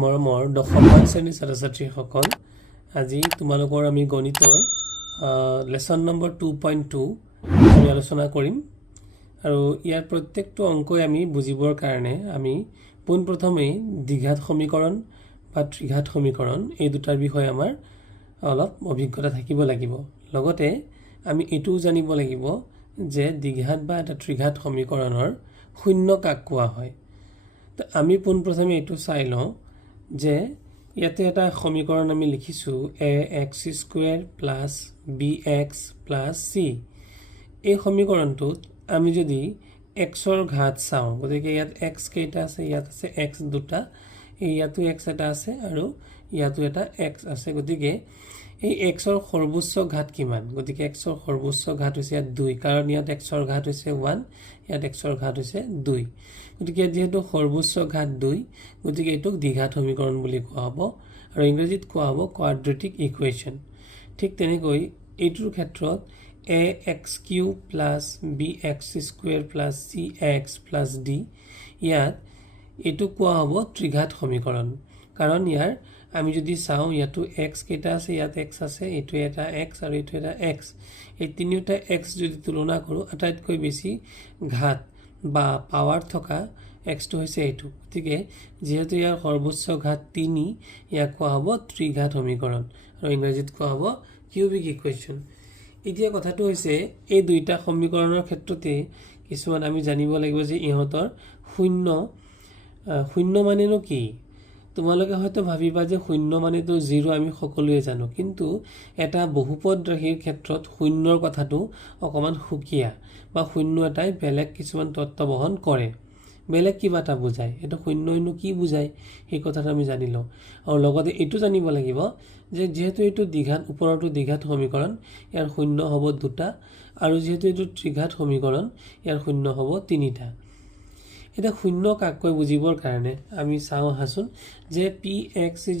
মৰমৰ দশম শ্ৰেণীৰ ছাত্ৰ ছাত্ৰীসকল, আজি তোমালোকৰ আমি গণিতৰ লেসন নম্বৰ 2.2 আমি আলোচনা কৰিম। আৰু ইয়াৰ প্ৰত্যেকটো অংকই আমি বুজিবৰ কাৰণে আমি পোনপ্ৰথমেই দ্বিঘাত সমীকৰণ বা ত্ৰিঘাত সমীকৰণ এই দুটাৰ বিষয়ে আমাৰ অলপ অভিজ্ঞতা থাকিব লাগিব। লগতে আমি এইটোও জানিব লাগিব যে দ্বিঘাত বা এটা ত্ৰিঘাত সমীকৰণৰ শূন্য কাক কোৱা হয়। তো আমি পোনপ্ৰথমে এইটো চাই লওঁ যে ইয়াতে এটা সমীকৰণ আমি লিখিছোঁ ax² plus bx plus c। এই সমীকৰণটোত আমি যদি xৰ ঘাত চাওঁ, গতিকে ইয়াত x কেইটা আছে, ইয়াত আছে x দুটা, ইয়াতো x এটা আছে আৰু ইয়াতো এটা x আছে। গতিকে এই xৰ সৰ্বোচ্চ ঘাত কিমান? গতিকে xৰ সৰ্বোচ্চ ঘাত হৈছে ইয়াত 2, কাৰণ ইয়াত xৰ ঘাত হৈছে 1, ইয়াত xৰ ঘাত হৈছে 2। গতিকে যেহেতু সৰ্বোচ্চ ঘাত 2, গতিকে এইটোক দ্বিঘাত সমীকৰণ বুলি কোৱা হ'ব আৰু ইংৰাজীত কোৱা হ'ব কোৱাড্ৰেটিক ইকুৱেশ্যন। ঠিক তেনেকৈ এইটোৰ ক্ষেত্ৰত ax³ plus bx² plus cx plus d, ইয়াত এইটো কোৱা হ'ব ত্ৰিঘাত সমীকৰণ। কাৰণ ইয়াৰ আমি যদি চাওঁ ইয়াতো x কেইটা আছে, ইয়াত x আছে, এইটো এটা x আৰু এইটো এটা x। এই তিনিওটা x যদি তুলনা কৰোঁ, আটাইতকৈ বেছি ঘাত বা পাৱাৰ থকা xটো হৈছে এইটো। গতিকে যিহেতু ইয়াৰ সৰ্বোচ্চ ঘাত 3, ইয়াক কোৱা হ'ব ত্ৰিঘাত সমীকৰণ আৰু ইংৰাজীত কোৱা হ'ব কিউবিক ইকুৱেশ্যন। এতিয়া কথাটো হৈছে এই দুইটা সমীকৰণৰ ক্ষেত্ৰতে কিছুমান আমি জানিব লাগিব যে ইহঁতৰ শূন্য মানেনো কি? তোমালোকে হয়তো ভাবিবা যে শূন্য মানেতো 0 আমি সকলোৱে জানো, কিন্তু এটা বহুপদ ৰাশিৰ ক্ষেত্ৰত শূন্যৰ কথাটো অকণমান সুকীয়া বা শূন্য এটাই বেলেগ কিছুমান তত্ত্ব বহন কৰে, বেলেগ কিবা এটা বুজায়। এইটো শূন্যইনো কি বুজায় সেই কথাটো আমি জানি লওঁ। আৰু লগতে এইটো জানিব লাগিব যে যিহেতু এইটো দ্বিঘাত, ওপৰতো দ্বিঘাত সমীকৰণ, ইয়াৰ শূন্য হ'ব 2টা, আৰু যিহেতু এইটো ত্ৰিঘাত সমীকৰণ, ইয়াৰ শূন্য হ'ব 3টা। এতিয়া শূন্য কাকৈ বুজিবৰ কাৰণে আমি চাওঁ আহাচোন যে px =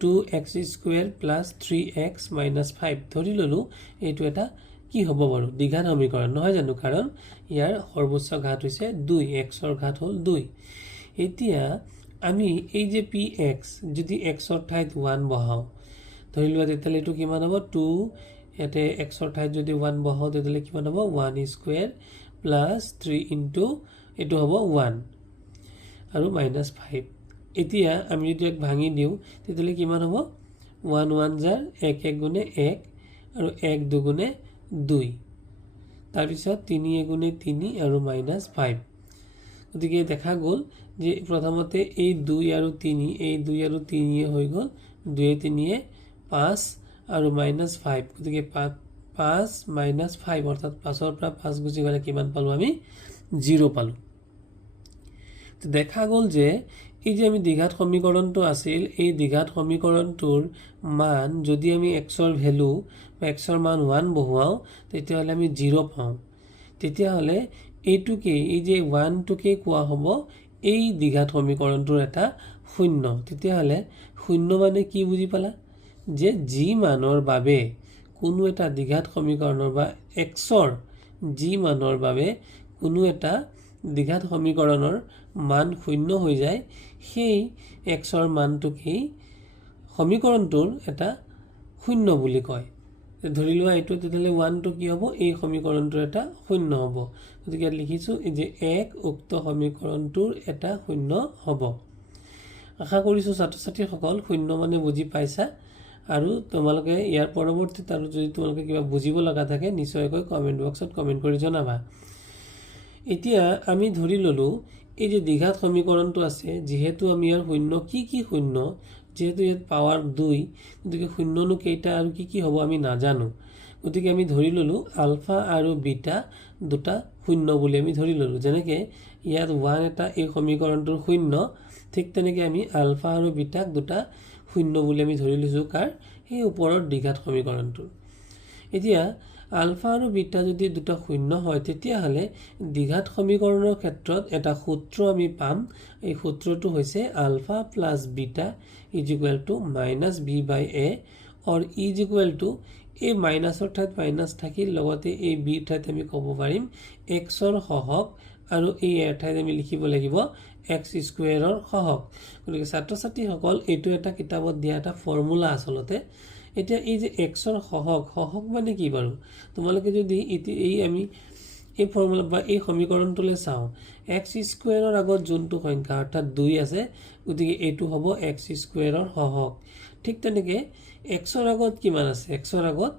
2x² plus 3x minus 5 ধৰি ল'লোঁ। এইটো এটা কি হ'ব বাৰু? দ্বিঘাত সমীকৰণ নহয় জানো? কাৰণ ইয়াৰ সৰ্বোচ্চ ঘাত হৈছে 2, xৰ ঘাত হ'ল 2। এতিয়া আমি এই যে px যদি xৰ ঠাইত 1 বহাওঁ, ধৰি লোৱা, তেতিয়াহ'লে এইটো কিমান হ'ব? 2, ইয়াতে xৰ ঠাইত যদি 1 বহাওঁ তেতিয়াহ'লে কিমান হ'ব? 1² প্লাছ 3 ইনটু এইটো হ'ব 1 আৰু মাইনাছ 5। এতিয়া আমি যদি ইয়াক ভাঙি দিওঁ তেতিয়াহ'লে কিমান হ'ব? 1 1 জাৰ 1 1 গুণে 1 আৰু 1 2 গুণে 2, তাৰপিছত 3 1 গুণে 3 আৰু মাইনাছ 5। গতিকে দেখা গ'ল যে প্ৰথমতে এই 2 আৰু 3, এই 2 আৰু 3 হৈ গ'ল, 2 3 5 আৰু মাইনাছ 5। গতিকে 5 মাইনাছ 5 অৰ্থাৎ 5ৰ পৰা 5 গুচি গ'লে কিমান পালোঁ? আমি 0 পালোঁ। তো দেখা গ'ল যে এই যে আমি দ্বিঘাত সমীকৰণটো আছিল, এই দ্বিঘাত সমীকৰণটোৰ মান যদি আমি xৰ ভেলু বা xৰ মান 1 বহুৱাওঁ তেতিয়াহ'লে আমি 0 পাওঁ। তেতিয়াহ'লে এইটোকে, এই যে 1টোকে কোৱা হ'ব এই দ্বিঘাত সমীকৰণটোৰ এটা শূন্য। তেতিয়াহ'লে শূন্য মানে কি বুজি পালা? যে যি মানৰ বাবে কোনো এটা দ্বিঘাত সমীকৰণৰ বা xৰ যি মানৰ বাবে কোনো এটা দ্বিঘাত সমীকৰণৰ মান শূন্য হৈ যায়, সেই xৰ মানটোকেই সমীকৰণটোৰ এটা শূন্য বুলি কয়। ধৰি লোৱা এইটো, তেতিয়াহ'লে 1টো কি হ'ব? এই সমীকৰণটোৰ এটা শূন্য হ'ব। গতিকে ইয়াত লিখিছোঁ যে উক্ত সমীকৰণটোৰ এটা শূন্য হ'ব। আশা কৰিছোঁ ছাত্ৰ ছাত্ৰীসকল শূন্য মানে বুজি পাইছা, আৰু তোমালোকে ইয়াৰ পৰৱৰ্তীত আৰু যদি তোমালোকে কিবা বুজিব লগা থাকে নিশ্চয়কৈ কমেণ্ট বক্সত কমেণ্ট কৰি জনাবা। এতিয়া আমি ধৰি ল'লোঁ এই যে দ্বিঘাত সমীকৰণটো আছে, যিহেতু আমি ইয়াৰ শূন্য কি শূন্য, যিহেতু ইয়াত পাৱাৰ 2, গতিকে শূন্যনো কেইটা আৰু কি হ'ব আমি নাজানো। গতিকে আমি ধৰি ল'লোঁ আলফা আৰু বিটা দুটা শূন্য বুলি আমি ধৰি ল'লোঁ। যেনেকৈ ইয়াত 1 এটা এই সমীকৰণটোৰ শূন্য, ঠিক তেনেকৈ আমি আলফা আৰু বিটাক দুটা শূন্য বুলি আমি ধৰি লৈছোঁ কাৰ? সেই ওপৰৰ দ্বিঘাত সমীকৰণটোৰ। এতিয়া আলফা আৰু বিটা যদি দুটা শূন্য হয়, তেতিয়াহ'লে দ্বিঘাত সমীকৰণৰ ক্ষেত্ৰত এটা সূত্ৰ আমি পাম। এই সূত্ৰটো হৈছে আলফা প্লাছ বিটা = -b/a, অৰ = এই মাইনাছৰ ঠাইত মাইনাছ থাকিল, লগতে এই বিৰ ঠাইত আমি ক'ব পাৰিম xৰ সহগ, আৰু এই ঠাইত আমি লিখিব লাগিব এক্স স্কুৱেৰৰ সহগ। গতিকে ছাত্ৰ ছাত্ৰীসকল এইটো এটা কিতাপত দিয়া এটা ফৰ্মুলা আচলতে। এতিয়া এই যে এক্সৰ সহগ মানে কি বাৰু? তোমালোকে যদি আমি এই ফৰ্মুলা বা এই সমীকৰণটোলৈ চাওঁ, এক্স স্কুৱেৰৰ আগত যোনটো সংখ্যা অৰ্থাৎ 2 আছে, গতিকে এইটো হ'ব এক্স স্কুৱেৰৰ সহগ। ঠিক তেনেকৈ এক্সৰ আগত কিমান আছে? এক্সৰ আগত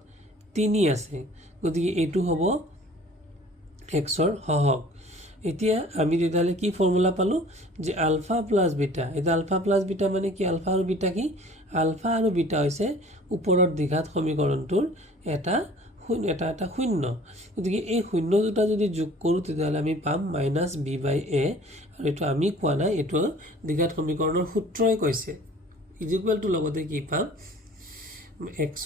3 আছে, গতিকে এইটো হ'ব এক্সৰ সহগ। এতিয়া আমি তেতিয়াহ'লে কি ফৰ্মুলা পালোঁ যে আলফা প্লাছ বিটা। এতিয়া আলফা প্লাছ বিটা মানে কি? আলফা আৰু বিটা কি? আলফা আৰু বিটা হৈছে ওপৰৰ দ্বিঘাত সমীকৰণটোৰ এটা শূন্য। গতিকে এই শূন্য দুটা যদি যোগ কৰোঁ তেতিয়াহ'লে আমি পাম মাইনাছ বি বাই এ। আৰু এইটো আমি কোৱা নাই, এইটো দ্বিঘাত সমীকৰণৰ সূত্ৰই কৈছে। ইজিকুৱেলটোৰ লগতে কি পাম? এক্স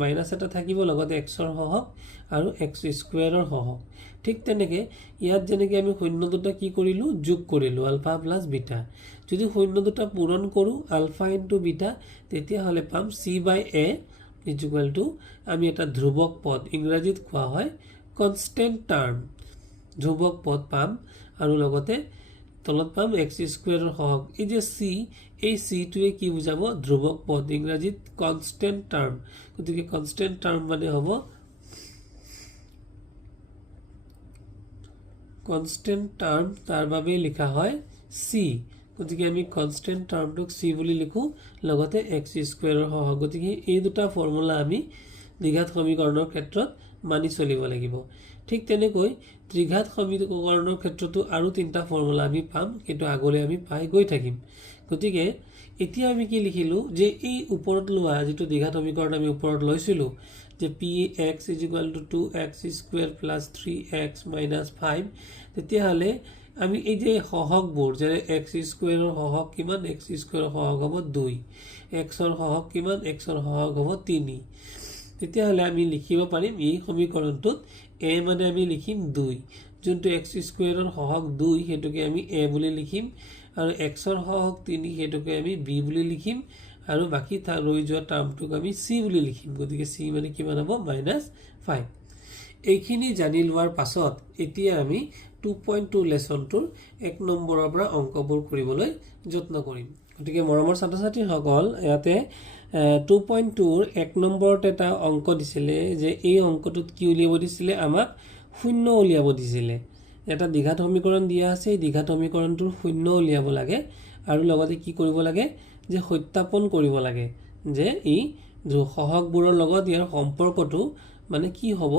মাইনাছ এটা থাকিব, লগতে এক্সৰ সহগ আৰু এক্স স্কুৱেৰৰ সহগ। ঠিক তেনেকৈ ইয়াত যেনেকৈ আমি শূন্য দুটা কি কৰিলোঁ? যোগ কৰিলোঁ, আলফা প্লাছ বিটা। যদি শূন্য দুটা পূৰণ কৰোঁ আলফা ইনটু বিটা, তেতিয়াহ'লে পাম C by A is equal to আমি এটা ধ্ৰুৱক পদ, ইংৰাজীত কোৱা হয় কনষ্টেণ্ট টাৰ্ম, ধ্ৰুৱক পদ পাম। আৰু লগতে তলত পাম এক্স স্কুৱেৰৰ সহগ। এই যে চি, এই চিটোৱে কি বুজাব? ধ্ৰুৱক পদ, ইংৰাজীত কনষ্টেণ্ট টাৰ্ম। গতিকে কনষ্টেণ্ট টাৰ্ম মানে হ'ব কনষ্টেণ্ট টাৰ্ম, তাৰ বাবেই লিখা হয় চি। গতিকে আমি কনষ্টেণ্ট টাৰ্মটোক চি বুলি লিখোঁ, লগতে এক্স স্কুৱেৰৰ সহগ। গতিকে এই দুটা ফৰ্মুলা আমি দ্বিঘাত সমীকৰণৰ ক্ষেত্ৰত মানি চলিব লাগিব। ঠিক তেনেকৈ ত্ৰিঘাত সমীকৰণৰ ক্ষেত্ৰতো আৰু 3টা ফৰ্মুলা আমি পাম, কিন্তু আগলৈ আমি পাই গৈ থাকিম। গতিকে এতিয়া আমি কি লিখিলোঁ যে এই ওপৰত লোৱা যিটো দ্বিঘাত সমীকৰণ আমি ওপৰত লৈছিলোঁ যে P X is equal to 2x square plus 3x minus 5, তেতিয়াহ'লে আমি এই যে সহগবোৰ, যেনে এক্স স্কুৱেৰৰ সহগ কিমান? এক্স স্কুৱেৰৰ সহগ হ'ব 2, এক্সৰ সহগ কিমান? এক্সৰ সহগ হ'ব 3। তেতিয়াহ'লে আমি লিখিব পাৰিম এই সমীকৰণটোত এ মানে আমি লিখিম 2, যোনটো এক্স স্কুৱেৰৰ সহগ 2 সেইটোকে আমি এ বুলি লিখিম, আৰু এক্সৰ সহগ 3 সেইটোকে আমি বি বুলি লিখিম, আৰু বাকী ৰৈ যোৱা টাৰ্মটোক আমি চি বুলি লিখিম। গতিকে চি মানে কিমান হ'ব? -5। এইখিনি জানি লোৱাৰ পাছত এতিয়া আমি 2.2 লেচনটোৰ 1 নম্বৰৰ পৰা অংকবোৰ কৰিবলৈ যত্ন কৰিম। গতিকে মৰমৰ ছাত্ৰ ছাত্ৰীসকল, ইয়াতে 2.2ৰ 1 নম্বৰত এটা অংক দিছিলে যে এই অংকটোত কি উলিয়াব দিছিলে? আমাক শূন্য উলিয়াব দিছিলে। এটা দ্বিঘাত সমীকৰণ দিয়া আছে, এই দ্বিঘাত সমীকৰণটোৰ শূন্য উলিয়াব লাগে, আৰু লগতে কি কৰিব লাগে? যে সত্যাপন কৰিব লাগে যে এই সহগবোৰৰ লগত ইয়াৰ সম্পৰ্কটো মানে কি হ'ব।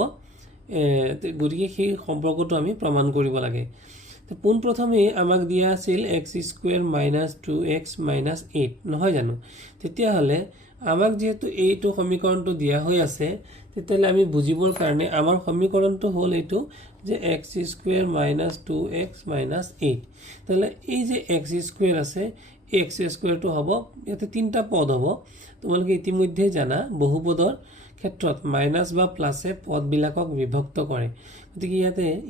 গতিকে সেই সম্পৰ্কটো আমি প্ৰমাণ কৰিব লাগে। পোনপ্ৰথমে আমাক দিয়া আছিল x square minus 2x minus 8, নহয় জানো? তেতিয়াহ'লে আমাক যিহেতু এইটো সমীকৰণটো দিয়া হৈ আছে, তেতিয়াহ'লে আমি বুজিবৰ কাৰণে আমাৰ সমীকৰণটো হ'ল এইটো যে x square minus 2x minus 8। তেতিয়াহ'লে এই যে এক্স স্কুৱেৰ আছে, এই এক্স স্কুৱেৰটো হ'ব, ইয়াতে 3টা পদ হ'ব। তোমালোকে ইতিমধ্যে জানা বহুপদৰ ক্ষেত্ৰত মাইনাছ বা প্লাছে পদবিলাকক বিভক্ত কৰে। গতিকে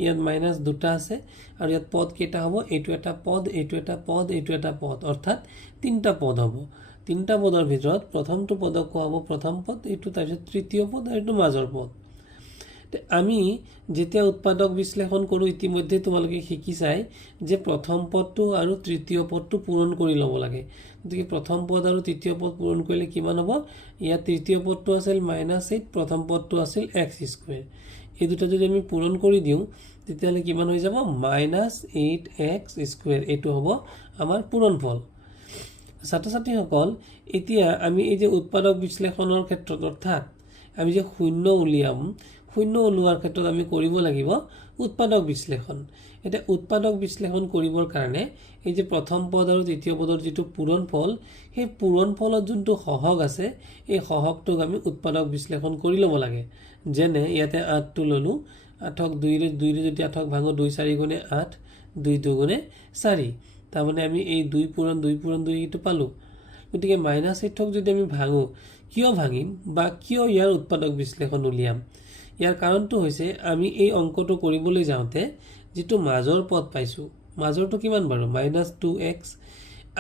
ইয়াত মাইনাছ 2টা আছে, আৰু ইয়াত পদ কেইটা হ'ব? এইটো এটা পদ, এইটো এটা পদ, এইটো এটা পদ, অৰ্থাৎ 3টা পদ হ'ব। 3টা পদৰ ভিতৰত প্ৰথমটো পদক কোৱা হ'ব প্ৰথম পদ, এইটো তাৰপিছত তৃতীয় পদ, আৰু এইটো মাজৰ পদ। আমি যেতিয়া উৎপাদক বিশ্লেষণ কৰোঁ, ইতিমধ্যে তোমালোকে শিকিছাই যে প্ৰথম পদটো আৰু তৃতীয় পদটো পূৰণ কৰি ল'ব লাগে। গতিকে প্ৰথম পদ আৰু তৃতীয় পদ পূৰণ কৰিলে কিমান হ'ব? ইয়াত তৃতীয় পদটো আছিল -8, প্ৰথম পদটো আছিল এক্স স্কুৱেৰ। এই দুটা যদি আমি পূৰণ কৰি দিওঁ তেতিয়াহ'লে কিমান হৈ যাব? -8x square. এইটো হ'ব আমাৰ পূৰণফল। ছাত্ৰ ছাত্ৰীসকল, এতিয়া আমি এই যে উৎপাদক বিশ্লেষণৰ ক্ষেত্ৰত, অৰ্থাৎ আমি যে শূন্য উলিয়াম, শূন্য ওলোৱাৰ ক্ষেত্ৰত আমি কৰিব লাগিব উৎপাদক বিশ্লেষণ। এতিয়া উৎপাদক বিশ্লেষণ কৰিবৰ কাৰণে এই যে প্ৰথম পদ আৰু তৃতীয় পদৰ যিটো পূৰণফল, সেই পূৰণফলত যোনটো সহগ আছে, এই সহগটোক আমি উৎপাদক বিশ্লেষণ কৰি ল'ব লাগে। যেনে ইয়াতে 8টো ল'লোঁ, 8ক 2ৰে যদি 8ক ভাঙো, 2 4 গুণে 8, 2 2 গুণে 4, তাৰমানে আমি এই 2 পূৰণ 2 এইটো পালোঁ। গতিকে -8ক যদি আমি ভাঙো, কিয় ভাঙিম বা কিয় ইয়াৰ উৎপাদক বিশ্লেষণ উলিয়াম? ইয়াৰ কাৰণটো হৈছে আমি এই অংকটো কৰিবলৈ যাওঁতে যিটো মাজৰ পদ পাইছোঁ, মাজৰটো কিমান বাৰু? -2x।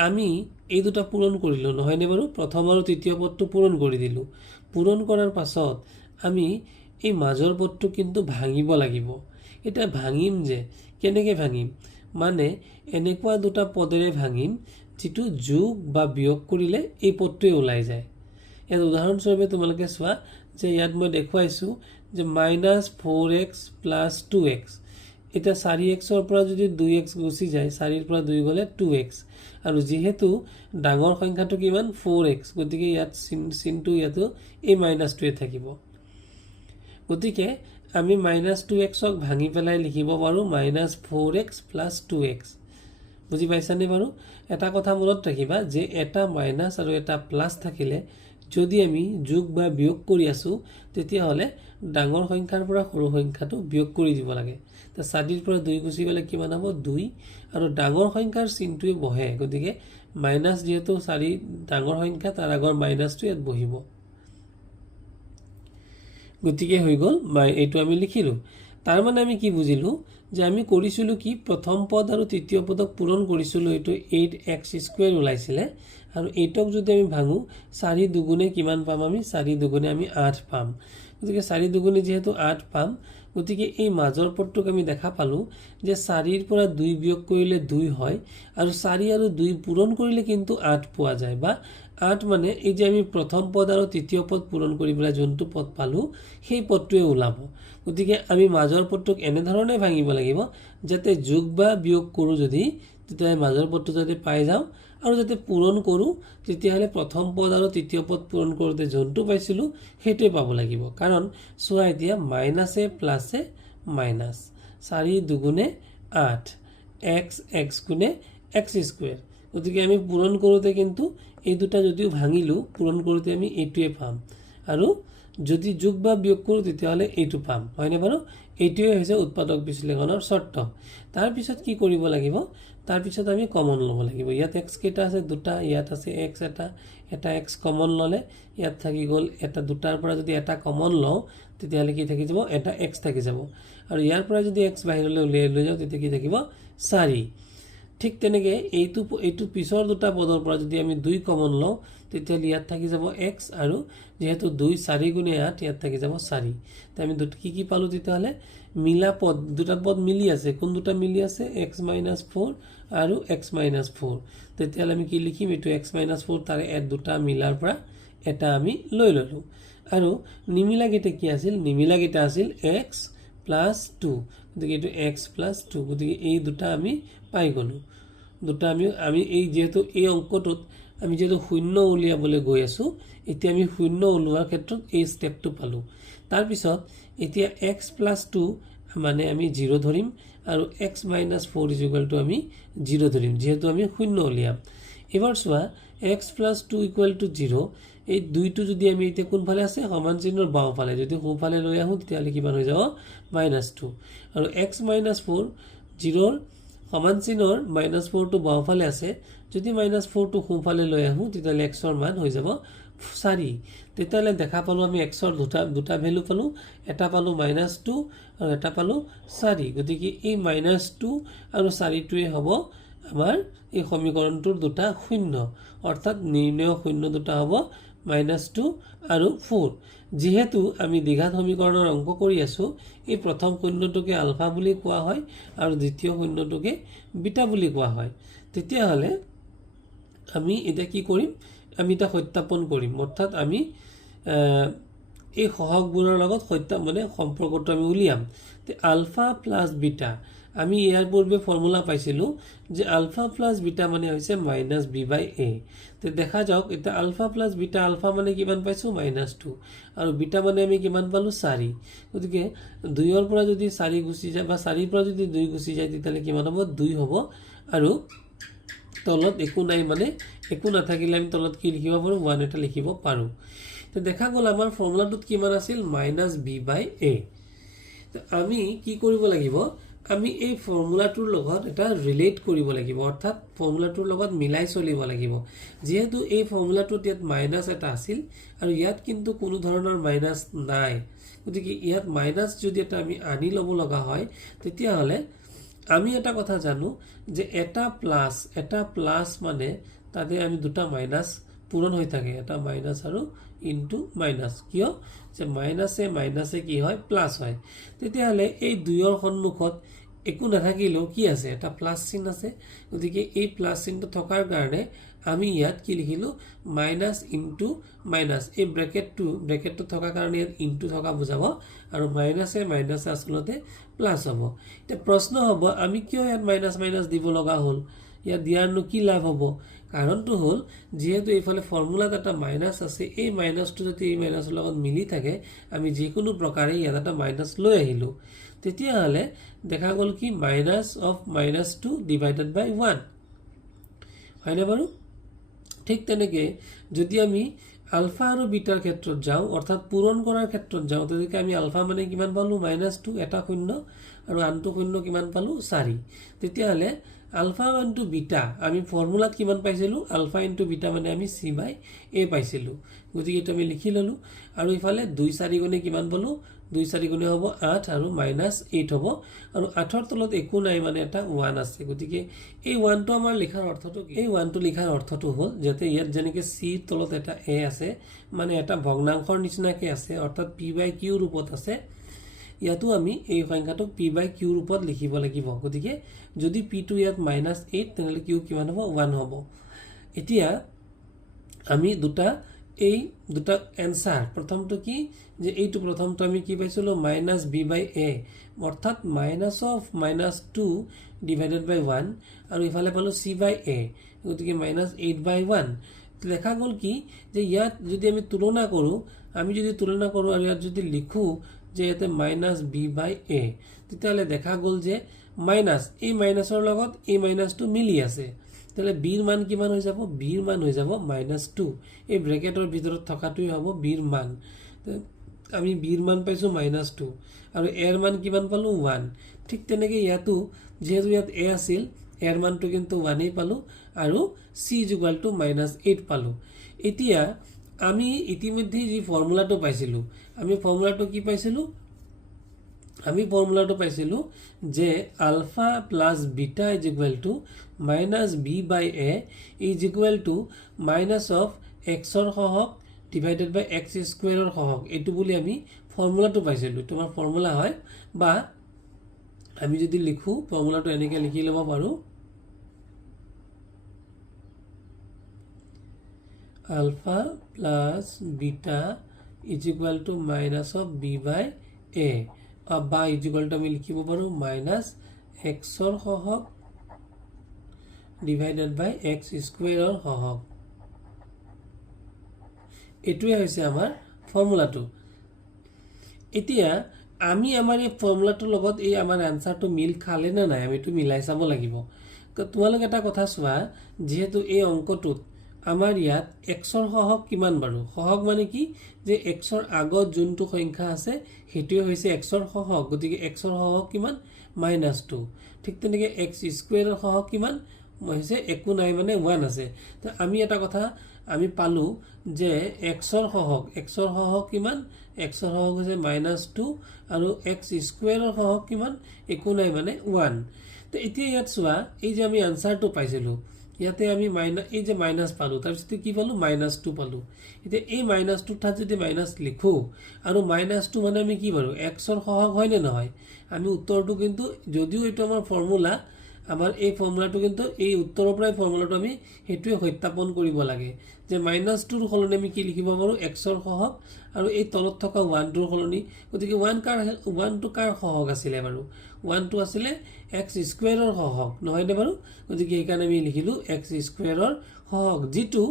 আমি এই দুটা পূৰণ কৰিলোঁ, নহয়নে বাৰু? প্ৰথম আৰু তৃতীয় পদটো পূৰণ কৰি দিলোঁ। পূৰণ কৰাৰ পাছত আমি এই মাজৰ পদটো কিন্তু ভাঙিব লাগিব। এতিয়া ভাঙিম যে, কেনেকৈ ভাঙিম? মানে এনেকুৱা দুটা পদেৰে ভাঙিম যিটো যোগ বা বিয়োগ কৰিলে এই পদটোৱে ওলাই যায়। ইয়াত উদাহৰণস্বৰূপে তোমালোকে চোৱা যে ইয়াত মই দেখুৱাইছোঁ যে -4x + 2x। এতিয়া 4xৰ পৰা যদি 2x গুচি যায়, 4ৰ পৰা 2 গ'লে 2x, আৰু যিহেতু ডাঙৰ সংখ্যাটো কিমান 4x, গতিকে ইয়াত চিনটো ইয়াতো এই -2য়ে থাকিব। গতিকে আমি -2xক ভাঙি পেলাই লিখিব পাৰোঁ -4x + 2x। বুজি পাইছানে বাৰু? এটা কথা মনত ৰাখিবা যে এটা মাইনাছ আৰু এটা প্লাছ থাকিলে যদি আমি যোগ বা বিয়োগ কৰি আছোঁ তেতিয়াহ'লে ডাঙৰ সংখ্যাৰ পৰা সৰু সংখ্যাটো বিয়োগ কৰি দিব লাগে। তো 4ৰ পৰা 2 গুচি গ'লে কিমান হ'ব 2, আৰু ডাঙৰ সংখ্যাৰ চিনটোৱে বহে, গতিকে মাইনাছ যিহেতু 4 ডাঙৰ সংখ্যা তাৰ আগৰ মাইনাছটো ইয়াত বহিব। গতিকে হৈ গ'ল এইটো আমি লিখিলোঁ। তাৰ মানে আমি কি বুজিলোঁ যে আমি কৰিছিলোঁ কি প্ৰথম পদ আৰু তৃতীয় পদক পূৰণ কৰিছিলোঁ, এইটো 8x² ওলাইছিলে, আৰু 8ক যদি আমি ভাঙোঁ 4 দুগুণে কিমান পাম আমি 4 দুগুণে আমি 8 পাম। গতিকে 4 দুগুণে যিহেতু 8 পাম, গতিকে এই মাজৰ পদটোক আমি দেখা পালোঁ যে 4ৰ পৰা 2 বিয়োগ কৰিলে 2 হয়, আৰু 4 আৰু 2 পূৰণ কৰিলে কিন্তু 8 পোৱা যায়, বা 8 মানে এই যে আমি প্ৰথম পদ আৰু তৃতীয় পদ পূৰণ কৰি পেলাই যোনটো পদ পালোঁ সেই পদটোৱে ওলাব। গতিকে আমি মাজৰ পদটোক এনেধৰণে ভাঙিব লাগিব যাতে যোগ বা বিয়োগ কৰোঁ যদি তেতিয়াহ'লে মাজৰ পদটো যাতে পাই যাওঁ, আৰু যাতে পূৰণ কৰোঁ তেতিয়াহ'লে প্ৰথম পদ আৰু তৃতীয় পদ পূৰণ কৰোঁতে যোনটো পাইছিলোঁ সেইটোৱে পাব লাগিব। কাৰণ চোৱা এতিয়া মাইনাছে প্লাছে মাইনাছ, 4 দুগুণে 8, x গুণে x²। গতিকে আমি পূৰণ কৰোঁতে কিন্তু এই দুটা যদিও ভাঙিলোঁ, পূৰণ কৰোঁতে আমি এইটোৱে পাম, আৰু যদি যোগ বা বিয়োগ কৰোঁ তেতিয়াহ'লে এইটো পাম, হয়নে বাৰু? এইটোৱে হৈছে উৎপাদক বিশ্লেষণৰ চৰ্ত। তাৰপিছত কি কৰিব লাগিব? তাৰপিছত আমি কমন ল'ব লাগিব। ইয়াত x কেইটা আছে 2টা, ইয়াত আছে x এটা x কমন ল'লে ইয়াত থাকি গ'ল এটা, 2টাৰ পৰা যদি এটা কমন লওঁ তেতিয়াহ'লে কি থাকি যাব এটা x থাকি যাব, আৰু ইয়াৰ পৰা যদি x বাহিৰলৈ উলিয়াই লৈ যাওঁ তেতিয়া কি থাকিব 4। ঠিক তেনেকৈ এইটো পিছৰ দুটা পদৰ পৰা যদি আমি 2 কমন লওঁ তেতিয়াহ'লে ইয়াত থাকি যাব x, আৰু যিহেতু 2 4 গুণে 8 ইয়াত থাকি যাব 4। তো আমি কি পালোঁ তেতিয়াহ'লে মিলা পদ, দুটা পদ মিলি আছে। কোন দুটা মিলি আছে? x - 4 আৰু x - 4। তেতিয়াহ'লে আমি কি লিখিম? এইটো x - 4 তাৰে দুটা মিলাৰ পৰা এটা আমি লৈ ল'লোঁ। আৰু নিমিলাকেইটা কি আছিল? নিমিলাকেইটা আছিল x + 2, গতিকে এইটো x + 2, গতিকে এই দুটা আমি পাই গ'লোঁ। দুটা আমি এই যিহেতু এই অংকটোত আমি যিহেতু শূন্য উলিয়াবলৈ গৈ আছোঁ, এতিয়া আমি শূন্য ওলোৱাৰ ক্ষেত্ৰত এই ষ্টেপটো পালোঁ। তাৰপিছত এতিয়া x + 2 মানে আমি 0 ধৰিম, আৰু x - 4 = আমি 0 ধৰিম, যিহেতু আমি শূন্য উলিয়াম। এবাৰ চোৱা x + 2 = 0, এই দুইটো যদি আমি এতিয়া কোনফালে আছে? সমান চিহ্নৰ বাওঁফালে। যদি সোঁফালে লৈ আহোঁ তেতিয়াহ'লে কিমান হৈ যাব? -2, আৰু x - 4 0ৰ সমান চিহ্নৰ -4টো বাওঁফালে আছে, যদি -4টো সোঁফালে লৈ আহোঁ তেতিয়াহ'লে xৰ মান হৈ যাব 4। তেতিয়াহ'লে দেখা পালোঁ আমি xৰ দুটা ভেলু পালোঁ, এটা পালোঁ -2 আৰু এটা পালোঁ 4। গতিকে এই -2 আৰু 4টোৱে হ'ব আমাৰ এই সমীকৰণটোৰ দুটা শূন্য, অৰ্থাৎ নিৰ্ণয় শূন্য দুটা হ'ব -2 আৰু 4। যিহেতু আমি দ্বিঘাত সমীকৰণৰ অংক কৰি আছোঁ, এই প্ৰথম শূন্যটোকে আলফা বুলি কোৱা হয় আৰু দ্বিতীয় শূন্যটোকে বিটা বুলি কোৱা হয়। তেতিয়াহ'লে আমি এতিয়া কি কৰিম? আমি এটা সত্যাপন কৰিম, অৰ্থাৎ আমি এই সহগবোৰৰ লগত সম্পৰ্কটো আমি উলিয়াম। আলফা প্লাছ বিটা, আমি ইয়াৰ পূৰ্বে ফৰ্মুলা পাইছিলোঁ যে আলফা প্লাছ বিটা মানে হৈছে -b/a। তো দেখা যাওক এতিয়া আলফা প্লাছ বিটা, আলফা মানে কিমান পাইছোঁ? -2, আৰু বিটা মানে আমি কিমান পালোঁ? 4। গতিকে 2ৰ পৰা যদি 4 গুচি যায়, বা 4ৰ পৰা যদি 2 গুচি যায় তেতিয়াহ'লে কিমান হ'ব? 2 হ'ব, আৰু তলত একো নাই, মানে একো নাথাকিলে আমি তলত কি লিখিব পাৰোঁ? 1 এটা লিখিব পাৰোঁ। তো দেখা গ'ল আমাৰ ফৰ্মুলাটোত কিমান আছিল? -b/a। তো আমি কি কৰিব লাগিব? আমি এই ফৰ্মুলাটোৰ লগত এটা ৰিলেট কৰিব লাগিব, অৰ্থাৎ ফৰ্মুলাটোৰ লগত মিলাই চলিব লাগিব। যিহেতু এই ফৰ্মুলাটোত ইয়াত মাইনাছ এটা আছিল, আৰু ইয়াত কিন্তু কোনো ধৰণৰ মাইনাছ নাই, গতিকে ইয়াত মাইনাছ যদি এটা আমি আনি ল'ব লগা হয় তেতিয়াহ'লে আমি এটা কথা জানো যে এটা প্লাছ মানে তাতে আমি দুটা মাইনাছ পূৰণ হৈ থাকে, এটা মাইনাছ আৰু ইনটু মাইনাছ। কিয়? যে মাইনাছে কি হয়? প্লাছ হয়। তেতিয়াহ'লে এই 2ৰ সন্মুখত একো নাথাকিলেও কি আছে এটা প্লাস চিন আছে গতিকে এই প্লাস চিনটো থকাৰ কাৰণে আমি ইয়াত কি লিখিলো মাইনাস ইনটু মাইনাস এই ব্ৰেকেটটো থকাৰ কাৰণে ইয়াত ইনটু থকা বুজাব আৰু মাইনাসে মাইনাসে আসলতে প্লাস হ'ব এটা প্ৰশ্ন হ'ব আমি কিয় ইয়াত মাইনাস মাইনাস দিব লগা হ'ল ইয়াত দিয়াৰনো কি লাভ হ'ব কাৰণটো হ'ল যেহেতু এইফালে ফৰ্মুলাত এটা মাইনাস আছে এই মাইনাসটো যদি এই মাইনাসৰ লগত মিলি থাকে আমি যিকোনো প্ৰকাৰে ইয়াত এটা মাইনাস লৈ আহিলো তেতিয়াহলে দেখা গ'ল কি মাইনাস অফ মাইনাস 2 ডিভাইডেড বাই 1 হয়নে বাৰু ঠিক তেনেকে যদি আমি আলফা আৰু বিটাৰ ক্ষেত্ৰত যাও অৰ্থাৎ পূৰণ কৰাৰ ক্ষেত্ৰত যাও তেতিয়া আমি আলফা মানে কিমান পালো -2 এটা শূন্য আৰু আনটো শূন্য কিমান পালো 4 তেতিয়াহলে আলফা ইনটু বিটা আমি ফৰ্মুলাত কিমান পাইছিলো আলফা ইনটু বিটা মানে আমি c বাই a পাইছিলো গতিকে এটা আমি লিখি ললো আৰু ইফালে 2 4 গুণে কিমান পালো 2 4 গুণে হ'ব 8 আৰু -8 হ'ব আৰু 8ৰ তলত একো নাই মানে এটা 1 আছে গতিকে এই 1 টো আমাৰ লিখাৰ অৰ্থটো কি এই 1 টো লিখাৰ অৰ্থটো হ'ল যাতে ইয়াত যেনেকে c তলত এটা a আছে মানে এটা ভগ্নাংশৰ নিচিনাকে আছে অৰ্থাৎ p বাই q ৰূপত আছে ইয়াতো আমি এই সংখ্যাটোক p বাই q ৰূপত লিখিব লাগিব গতিকে যদি p টো ইয়াত -8 তেনলে q কিমান হ'ব 1 হ'ব এতিয়া আমি এই দুটা এনসার প্ৰথমটো কি যে এইটো প্ৰথমটো আমি কি পাইছিলো -b/a অৰ্থাৎ মাইনাস অফ -2 ডিভাইডেড বাই 1 আৰু ইফালে পালো c/a গতিকে -8/1 লেখা গল কি যে ইয়াত যদি আমি তুলনা কৰো আৰু ইয়াত যদি লিখো যে এতে -b/a তেতিয়ালে দেখা গল যে মাইনাস এই মাইনাসৰ লগত এই মাইনাসটো মিলি আছে তাহলে b এর মান কিমান হৈ যাব b এর মান হৈ যাব -2 এই ব্ৰ্যাকেটৰ ভিতৰত থকাটোই হ'ব b এৰ মান আমি b এৰ মান পাইছো -2 আৰু a এর মান কিমান পালো 1 ঠিক তেনেকে ইয়াতো যেহেতু ইয়াত a আছিল a এর মানটো কিন্তু 1 এই পালো আৰু c =-8 পালো এতিয়া আমি ইতিমধ্যে যি ফৰ্মুলাটো পাইছিলো আমি ফৰ্মুলাটো কি পাইছিলো আমি ফৰ্মুলাটো পাইছিলো যে alpha plus beta -b/a minus of x ৰ সহগ ডিভাইডেড বাই x স্কয়াৰৰ সহগ এটো বুলি আমি ফৰ্মুলাটো পাইছিলো তোমাৰ ফৰ্মুলা হয় বা আমি যদি লিখো ফৰ্মুলাটো এনেকৈ লিখি লব পাৰো alpha plus beta is equal to minus of b/a বা is equal to আমি লিখিব পাৰো minus x ৰ সহগ divided by x square ৰ সহগ এটোই হৈছে আমাৰ ফৰ্মুলাটো এতিয়া আমি আমাৰ এই ফৰ্মুলাটোৰ লগত এই আমাৰ আনসাৰটো মিল খালে না নাই আমি এটো মিলাই চাব লাগিব তোমালোক এটা কথা চোৱা যেহেতু এই অংকটোত আমাৰ ইয়াত x ৰ সহগ কিমান বাৰু সহগ মানে কি যে x ৰ আগত যোনটো সংখ্যা আছে হেতুৱে হৈছে x ৰ সহগ গতিকে x ৰ সহগ কিমান -2 ঠিক তেনেকে x স্কয়াৰৰ সহগ কিমান হৈছে একো নাই মানে 1 আছে তো আমি এটা কথা আমি পালো যে x ৰ সহগ কিমান x ৰ সহগ হৈছে -2 আৰু x স্কয়াৰৰ সহগ কিমান একো নাই মানে 1 তো এতিয়া ইয়াত চোৱা এই যে আমি আনসাৰটো পাইছিলো ইয়াতে আমি এই যে মাইনাস পালো তাৰপিছত কি পালো -2 পালো এতিয়া এই -2 ঠাত যদি মাইনাস লিখো আৰু -2 মানে আমি কি পাৰো x ৰ সহগ হয় নে নহয় আমি উত্তৰটো কিন্তু যদিও এটা আমাৰ ফৰ্মুলা আমাৰ এই ফৰ্মুলাটো কিন্তু এই উত্তৰৰ পৰাই ফৰ্মুলাটো আমি হেতুৱে সত্যাপন কৰিব লাগে যে -2 ৰ সলনি আমি কি লিখিব পাৰো x ৰ সহগ আৰু এই তলত থকা 1 ৰ সলনি গতিকে 1 টো কাৰ সহগ আছিল বাৰু 1 টো আছিল x স্কয়াৰৰ সহগ নহয় নে বাৰু গতিকে এই কাৰণে আমি লিখিলো x স্কয়াৰৰ সহগ যেটো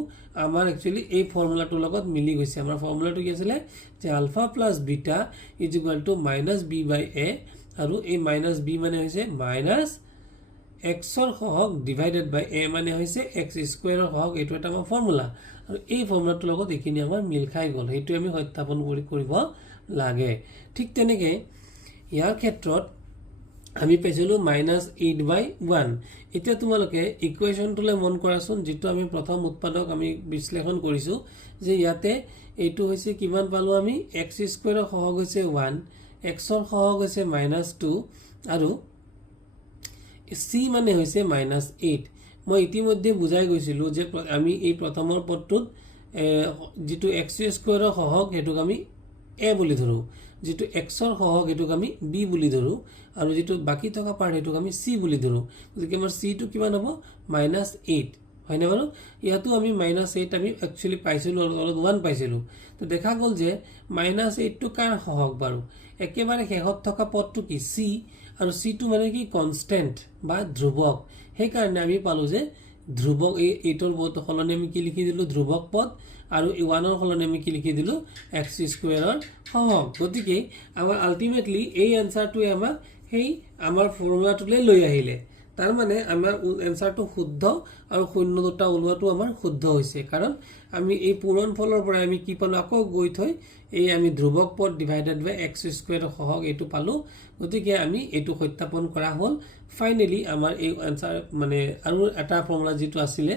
আমাৰ একচুয়ালি এই ফৰ্মুলাটোৰ লগত মিলি গৈছে আমাৰ ফৰ্মুলাটো কি আছিল যে আলফা প্লাস বিটা -b/a আৰু এই -b মানে হৈছে x ৰ সহগ ডিভাইডেড বাই a মানে হৈছে x স্কয়াৰৰ সহগ এটো এটা আমাৰ ফৰ্মুলা আৰু এই ফৰ্মুলাটোৰ লগত এখিনি আমাৰ মিল খাই গল হেতু আমি সত্যাপন কৰিব লাগে ঠিক তেনেকে ইয়াৰ ক্ষেত্ৰত আমি পাইছিলো -8/1 এতিয়া তোমালোকে ইকুৱেশনটোলে মন কৰাচোন যেটো আমি প্ৰথম উৎপাদক আমি বিশ্লেষণ কৰিছো যে ইয়াতে এইটো হৈছে কিমান পালো আমি x স্কয়াৰৰ সহগ হৈছে 1 x ৰ সহগ হৈছে -2 আৰু c মানে হৈছে -8 মই ইতিমধ্যে বুজাই গৈছিলো যে আমি এই প্ৰথমৰ পদটোত যেটো x স্কয়াৰৰ সহগ হেতুক আমি a বুলি ধৰো যেটো x ৰ সহগ এটোক আমি b বুলি ধৰো আৰু যেটো বাকি থকা পাৰ্ট এটোক আমি c বুলি ধৰো গতিকে আমাৰ c টো কিমান হ'ব -8 হয়নে বাৰু ইয়াতো আমি -8 আমি একচুয়ালি পাইছিলো আৰু 1 পাইছিলো তো দেখা গল যে -8 টো কাৰ সহগ বাৰু একেবাৰে শেষত থকা পদটো কি c আৰু c টো মানে কি কনস্ট্যান্ট বা ধ্ৰুৱক সেই কাৰণে আমি পালো যে ধ্ৰুৱক এই 8 ৰ পদ সলনি আমি কি লিখি দিলো ধ্ৰুৱক পদ আৰু 1 ৰ সলনি আমি কি লিখি দিলো x² ৰ সহগ গতিকে আমাৰ আলটিমেটলি এই এনসাৰটোৱে আমাক সেই আমাৰ ফৰ্মুলাটোলৈ লৈ আহিলে তাৰ মানে আমাৰ এনসাৰটো শুদ্ধ আৰু শূন্য দুটা ওলোৱাটো আমাৰ শুদ্ধ হৈছে কাৰণ আমি এই পূৰণ ফলৰ পৰা আমি কি পালো আকৌ গৈ থৈ এই আমি ধ্ৰুৱক পদ ডিভাইডেড বাই x² ৰ সহগ এটো পালো গতিকে আমি এটো সত্যাপন কৰা হল ফাইনালি আমাৰ এই এনসাৰ মানে আৰু এটা ফৰ্মুলা যেটো আছিল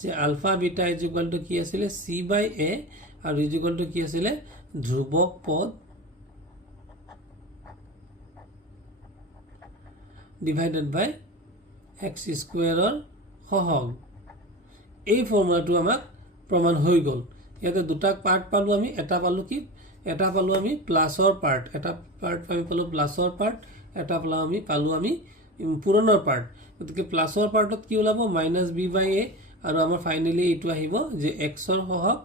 যে আলফা বিটা ইকুয়াল টু কি আছিল c/a আৰু ইকুয়াল টু কি আছিল ধ্ৰুৱক পদ ডিভাইডেড বাই x² ৰ সহগ এই ফৰ্মুলাটো আমাক প্ৰমাণ হৈ গল ইয়াতে দুটা পাৰ্ট পালো আমি এটা পালো কি এটা পালো আমি প্লাসৰ পাৰ্ট এটা পাৰ্ট আমি পালো প্লাসৰ পাৰ্ট এটা পালো আমি পূৰণৰ পাৰ্ট গতিকে প্লাসৰ পাৰ্টত কি ওলাব -b/a আৰু আমাৰ ফাইনালি এটো আহিব যে x ৰ সহগ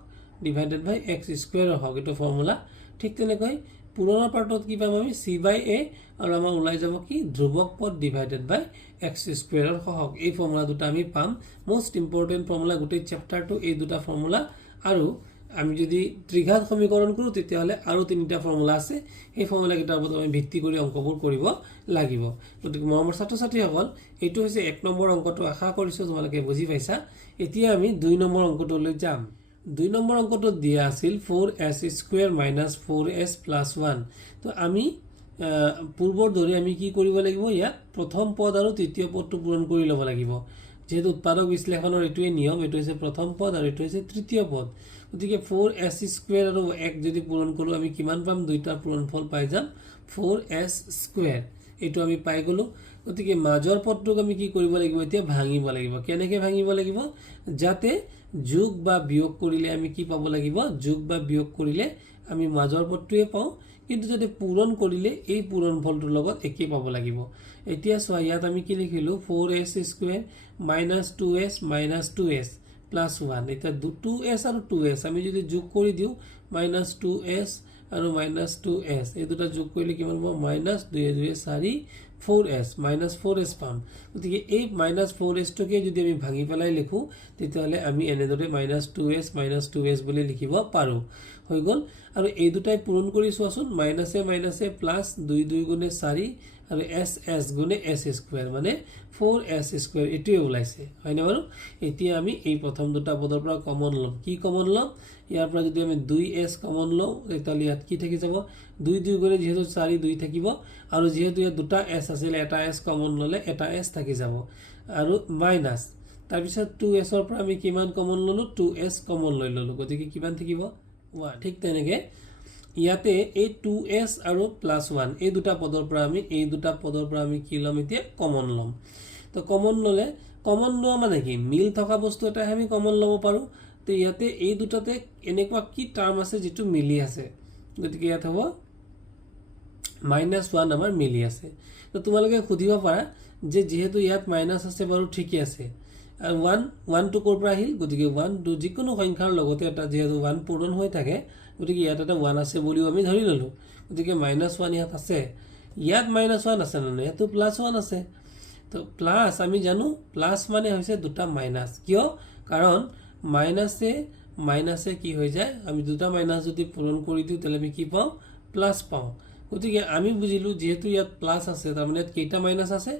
ডিভাইডেড বাই x² ৰ সহগ এটো ফৰ্মুলা ঠিক তেনেকৈ পূৰণৰ পাৰ্টত কি পাম আমি c/a আৰু আমাৰ ওলাই যাব কি ধ্ৰুৱক পদ ডিভাইডেড বাই x² ৰ সহগ এই ফৰ্মুলা দুটা আমি পাম মোস্ট ইম্পৰ্টেন্ট ফৰ্মুলা গোটেই চ্যাপ্টাৰটো এই দুটা ফৰ্মুলা আৰু আমি যদি ত্ৰিঘাত সমীকৰণ কৰো তেতিয়া হলে আৰু তিনিটা ফৰ্মুলা আছে এই ফৰ্মুলা কেইটাৰ ওপৰত আমি ভিত্তি কৰি অংকবোৰ কৰিব লাগিব গতিকে মৰমৰ ছাত্ৰ-ছাত্ৰীসকল এইটো হৈছে 1 নম্বৰ অংকটো আশা কৰিছো তোমালোকে বুজি পাইছা এতিয়া আমি 2 নম্বৰ অংকটোলৈ যাম 2 নম্বৰ অংকটো দিয়া আছিল 4s² - 4s + 1 তো আমি পূৰ্বৰ দৰে আমি কি কৰিব লাগিব ইয়াত প্ৰথম পদ আৰু তৃতীয় পদটো পূৰণ কৰি ল'ব লাগিব যেহেতু উৎপাদক বিশ্লেষণৰ এটোৱে নিয়ম এটো হৈছে প্ৰথম পদ আৰু এটো হৈছে তৃতীয় পদ গতিকে 4s² আৰু 1 যদি পূৰণ কৰো আমি কিমান পাম দুইটা পূৰণফল পাই যাম 4s² এটো আমি পাই গলো গতিকে মাজৰ পদটোক আমি কি কৰিব লাগিব এতিয়া ভাঙিব লাগিব কেনেকৈ ভাঙিব লাগিব যাতে যোগ বা বিয়োগ কৰিলে আমি কি পাব লাগিব যোগ বা বিয়োগ কৰিলে আমি মাজৰ পদটোৱে পাওঁ কিন্তু যদি পূৰণ কৰিলে এই পূৰণফলটোৰ লগত একে পাব লাগিব এতিয়া চোৱা ইয়াত আমি কি লিখিলো 4s² - 2s - 2s + 1 এটা 2s আৰু 2s আমি যদি যোগ কৰি দিও -2s আৰু -2s এই দুটা যোগ কৰিলে কিমান হ'ব -2 2 4 4s -4s পাম গতিকে এই -4s টোকে যদি আমি ভাঙি পেলাই লিখো তেতিয়াহলে আমি এনেদৰে -2s -2s বুলি লিখিব পাৰো হৈ গল আৰু এই দুটাই পূৰণ কৰি চোৱাচোন -a প্লাস 2 2 গুণে 4 আৰু s গুণে s² মানে 4s² এটোৱে ওলাইছে হয়নে বাৰু এতিয়া আমি এই প্ৰথম দুটা পদৰ পৰা কমন লম কি কমন লম ইয়াৰ পৰা যদি আমি 2s কমন লও তেতিয়াহলে ইয়াত কি থাকি যাব 2 2 গুণে যেহেতু 4 2 থাকিব আৰু যেহেতু ইয়াত দুটা s আছিল এটা s কমন ললে এটা s থাকি যাব আৰু মাইনাস তাৰ পিছত 2s ৰ পৰা আমি কিমান কমন ললো 2s কমন লৈ ললো গতিকে কিমান থাকিব 1 ঠিক তেনেকে ইয়াতে এই 2s আৰু +1 এই দুটা পদৰ পৰা আমি কি লম এতিয়া কমন লম তো কমন ললে কমন লোৱা মানে কি মিল থকা বস্তু এটা আমি কমন লব পাৰো তো ইয়াতে এই দুটাতে এনেকুৱা কি টাৰ্ম আছে যেটো মিলি আছে গতিকে ইয়াত হ'ব -1 আমাৰ মিলি আছে তো তোমালোকে খুদিব পাৰা যে যেহেতু ইয়াত মাইনাস আছে বাৰু ঠিকই আছে আৰু 1 টো কৰ পৰা আহিল গতিকে 1 2 যিকোনো সংখ্যাৰ লগতে এটা যেহেতু 1 পূৰণ হৈ থাকে গতিকে ইয়াত এটা 1 আছে বুলিও আমি ধৰি ললো গতিকে -1 ইয়াত আছে ইয়াত -1 আছে না এটো +1 আছে তো প্লাস আমি জানো প্লাস মানে হৈছে দুটা মাইনাস কিয় কাৰণ মাইনাসে কি হৈ যায় আমি দুটা মাইনাস যদি পূৰণ কৰি দিও তেলে আমি কি পাও প্লাস পাও গতিকে আমি বুজিলো যেহেতু ইয়াত প্লাস আছে তাৰ মানে কেইটা মাইনাস আছে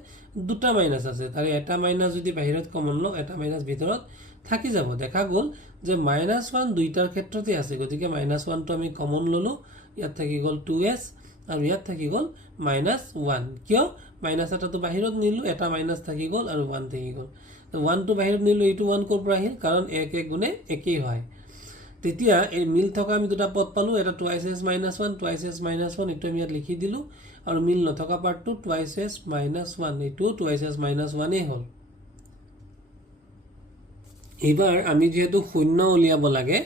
দুটা মাইনাস আছে তাৰে এটা মাইনাস যদি বাহিৰত কমন লও এটা মাইনাস ভিতৰত থাকি যাব দেখা গল যে -1 দুইটাৰ ক্ষেত্ৰতে আছে গতিকে -1 টো আমি কমন ললো ইয়াত থাকি গল 2s আৰু ইয়াত থাকি গল -1 কিয় মাইনাস এটা তো বাহিৰত নিলো এটা মাইনাস থাকি গল আৰু 1 থাকি গল তো 1 টো বাহিৰত নিলো এইটো 1 কৰ পৰা আহিল কাৰণ 1 1 গুণে একেই হয় তেতিয়া এই মিল থকা আমি দুটা পদ পালো এটা 2s - 1 2s - 1 এটো আমি ইয়াত লিখি দিলো আৰু মিল নথকা পাৰ্টটো 2s - 1 এটো 2s - 1 এ হল এবাৰ আমি যেহেতু শূন্য উলিয়াব লাগে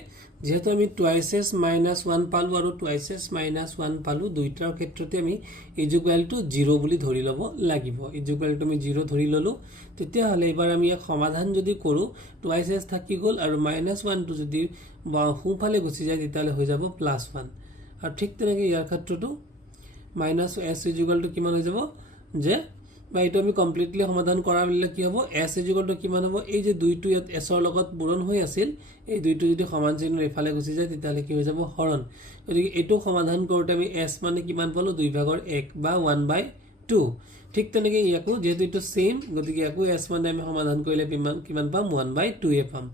যেহেতু আমি টুৱাইচেছ মাইনাছ 1 পালোঁ আৰু টুৱাইচেছ মাইনাছ 1 পালোঁ, দুইটাৰ ক্ষেত্ৰতে আমি ইজুকুৱেলটো 0 বুলি ধৰি ল'ব লাগিব। ইজুকুৱেলটো আমি 0 ধৰি ল'লোঁ। তেতিয়াহ'লে এইবাৰ আমি ইয়াক সমাধান যদি কৰোঁ, টুৱাইচেছ থাকি গ'ল আৰু মাইনাছ 1টো যদি সোঁফালে গুচি যায় তেতিয়াহ'লে হৈ যাব +1। আৰু ঠিক তেনেকৈ ইয়াৰ ক্ষেত্ৰতো মাইনাছ এছ ইজুকুৱেলটো কিমান হৈ যাব, যে বা এইটো আমি কমপ্লিটলি সমাধান কৰাৰ লগে কি হ'ব, এছ ইজুকুৱেলটো কিমান হ'ব, এই যে 2টো ইয়াত এছৰ লগত পূৰণ হৈ আছিল, এই 2টো যদি সমান চিহ্নৰ এফালে গুচি যায় তেতিয়াহ'লে কি হৈ যাব, হৰণ। গতিকে এইটো সমাধান কৰোঁতে আমি এছ মানে কিমান পালোঁ, 2/1 বা 1/2। ঠিক তেনেকৈ ইয়াকো যিহেতু এইটো ছেইম, গতিকে ইয়াকো এছ মানে আমি সমাধান কৰিলে কিমান পাম, 1/2 পাম।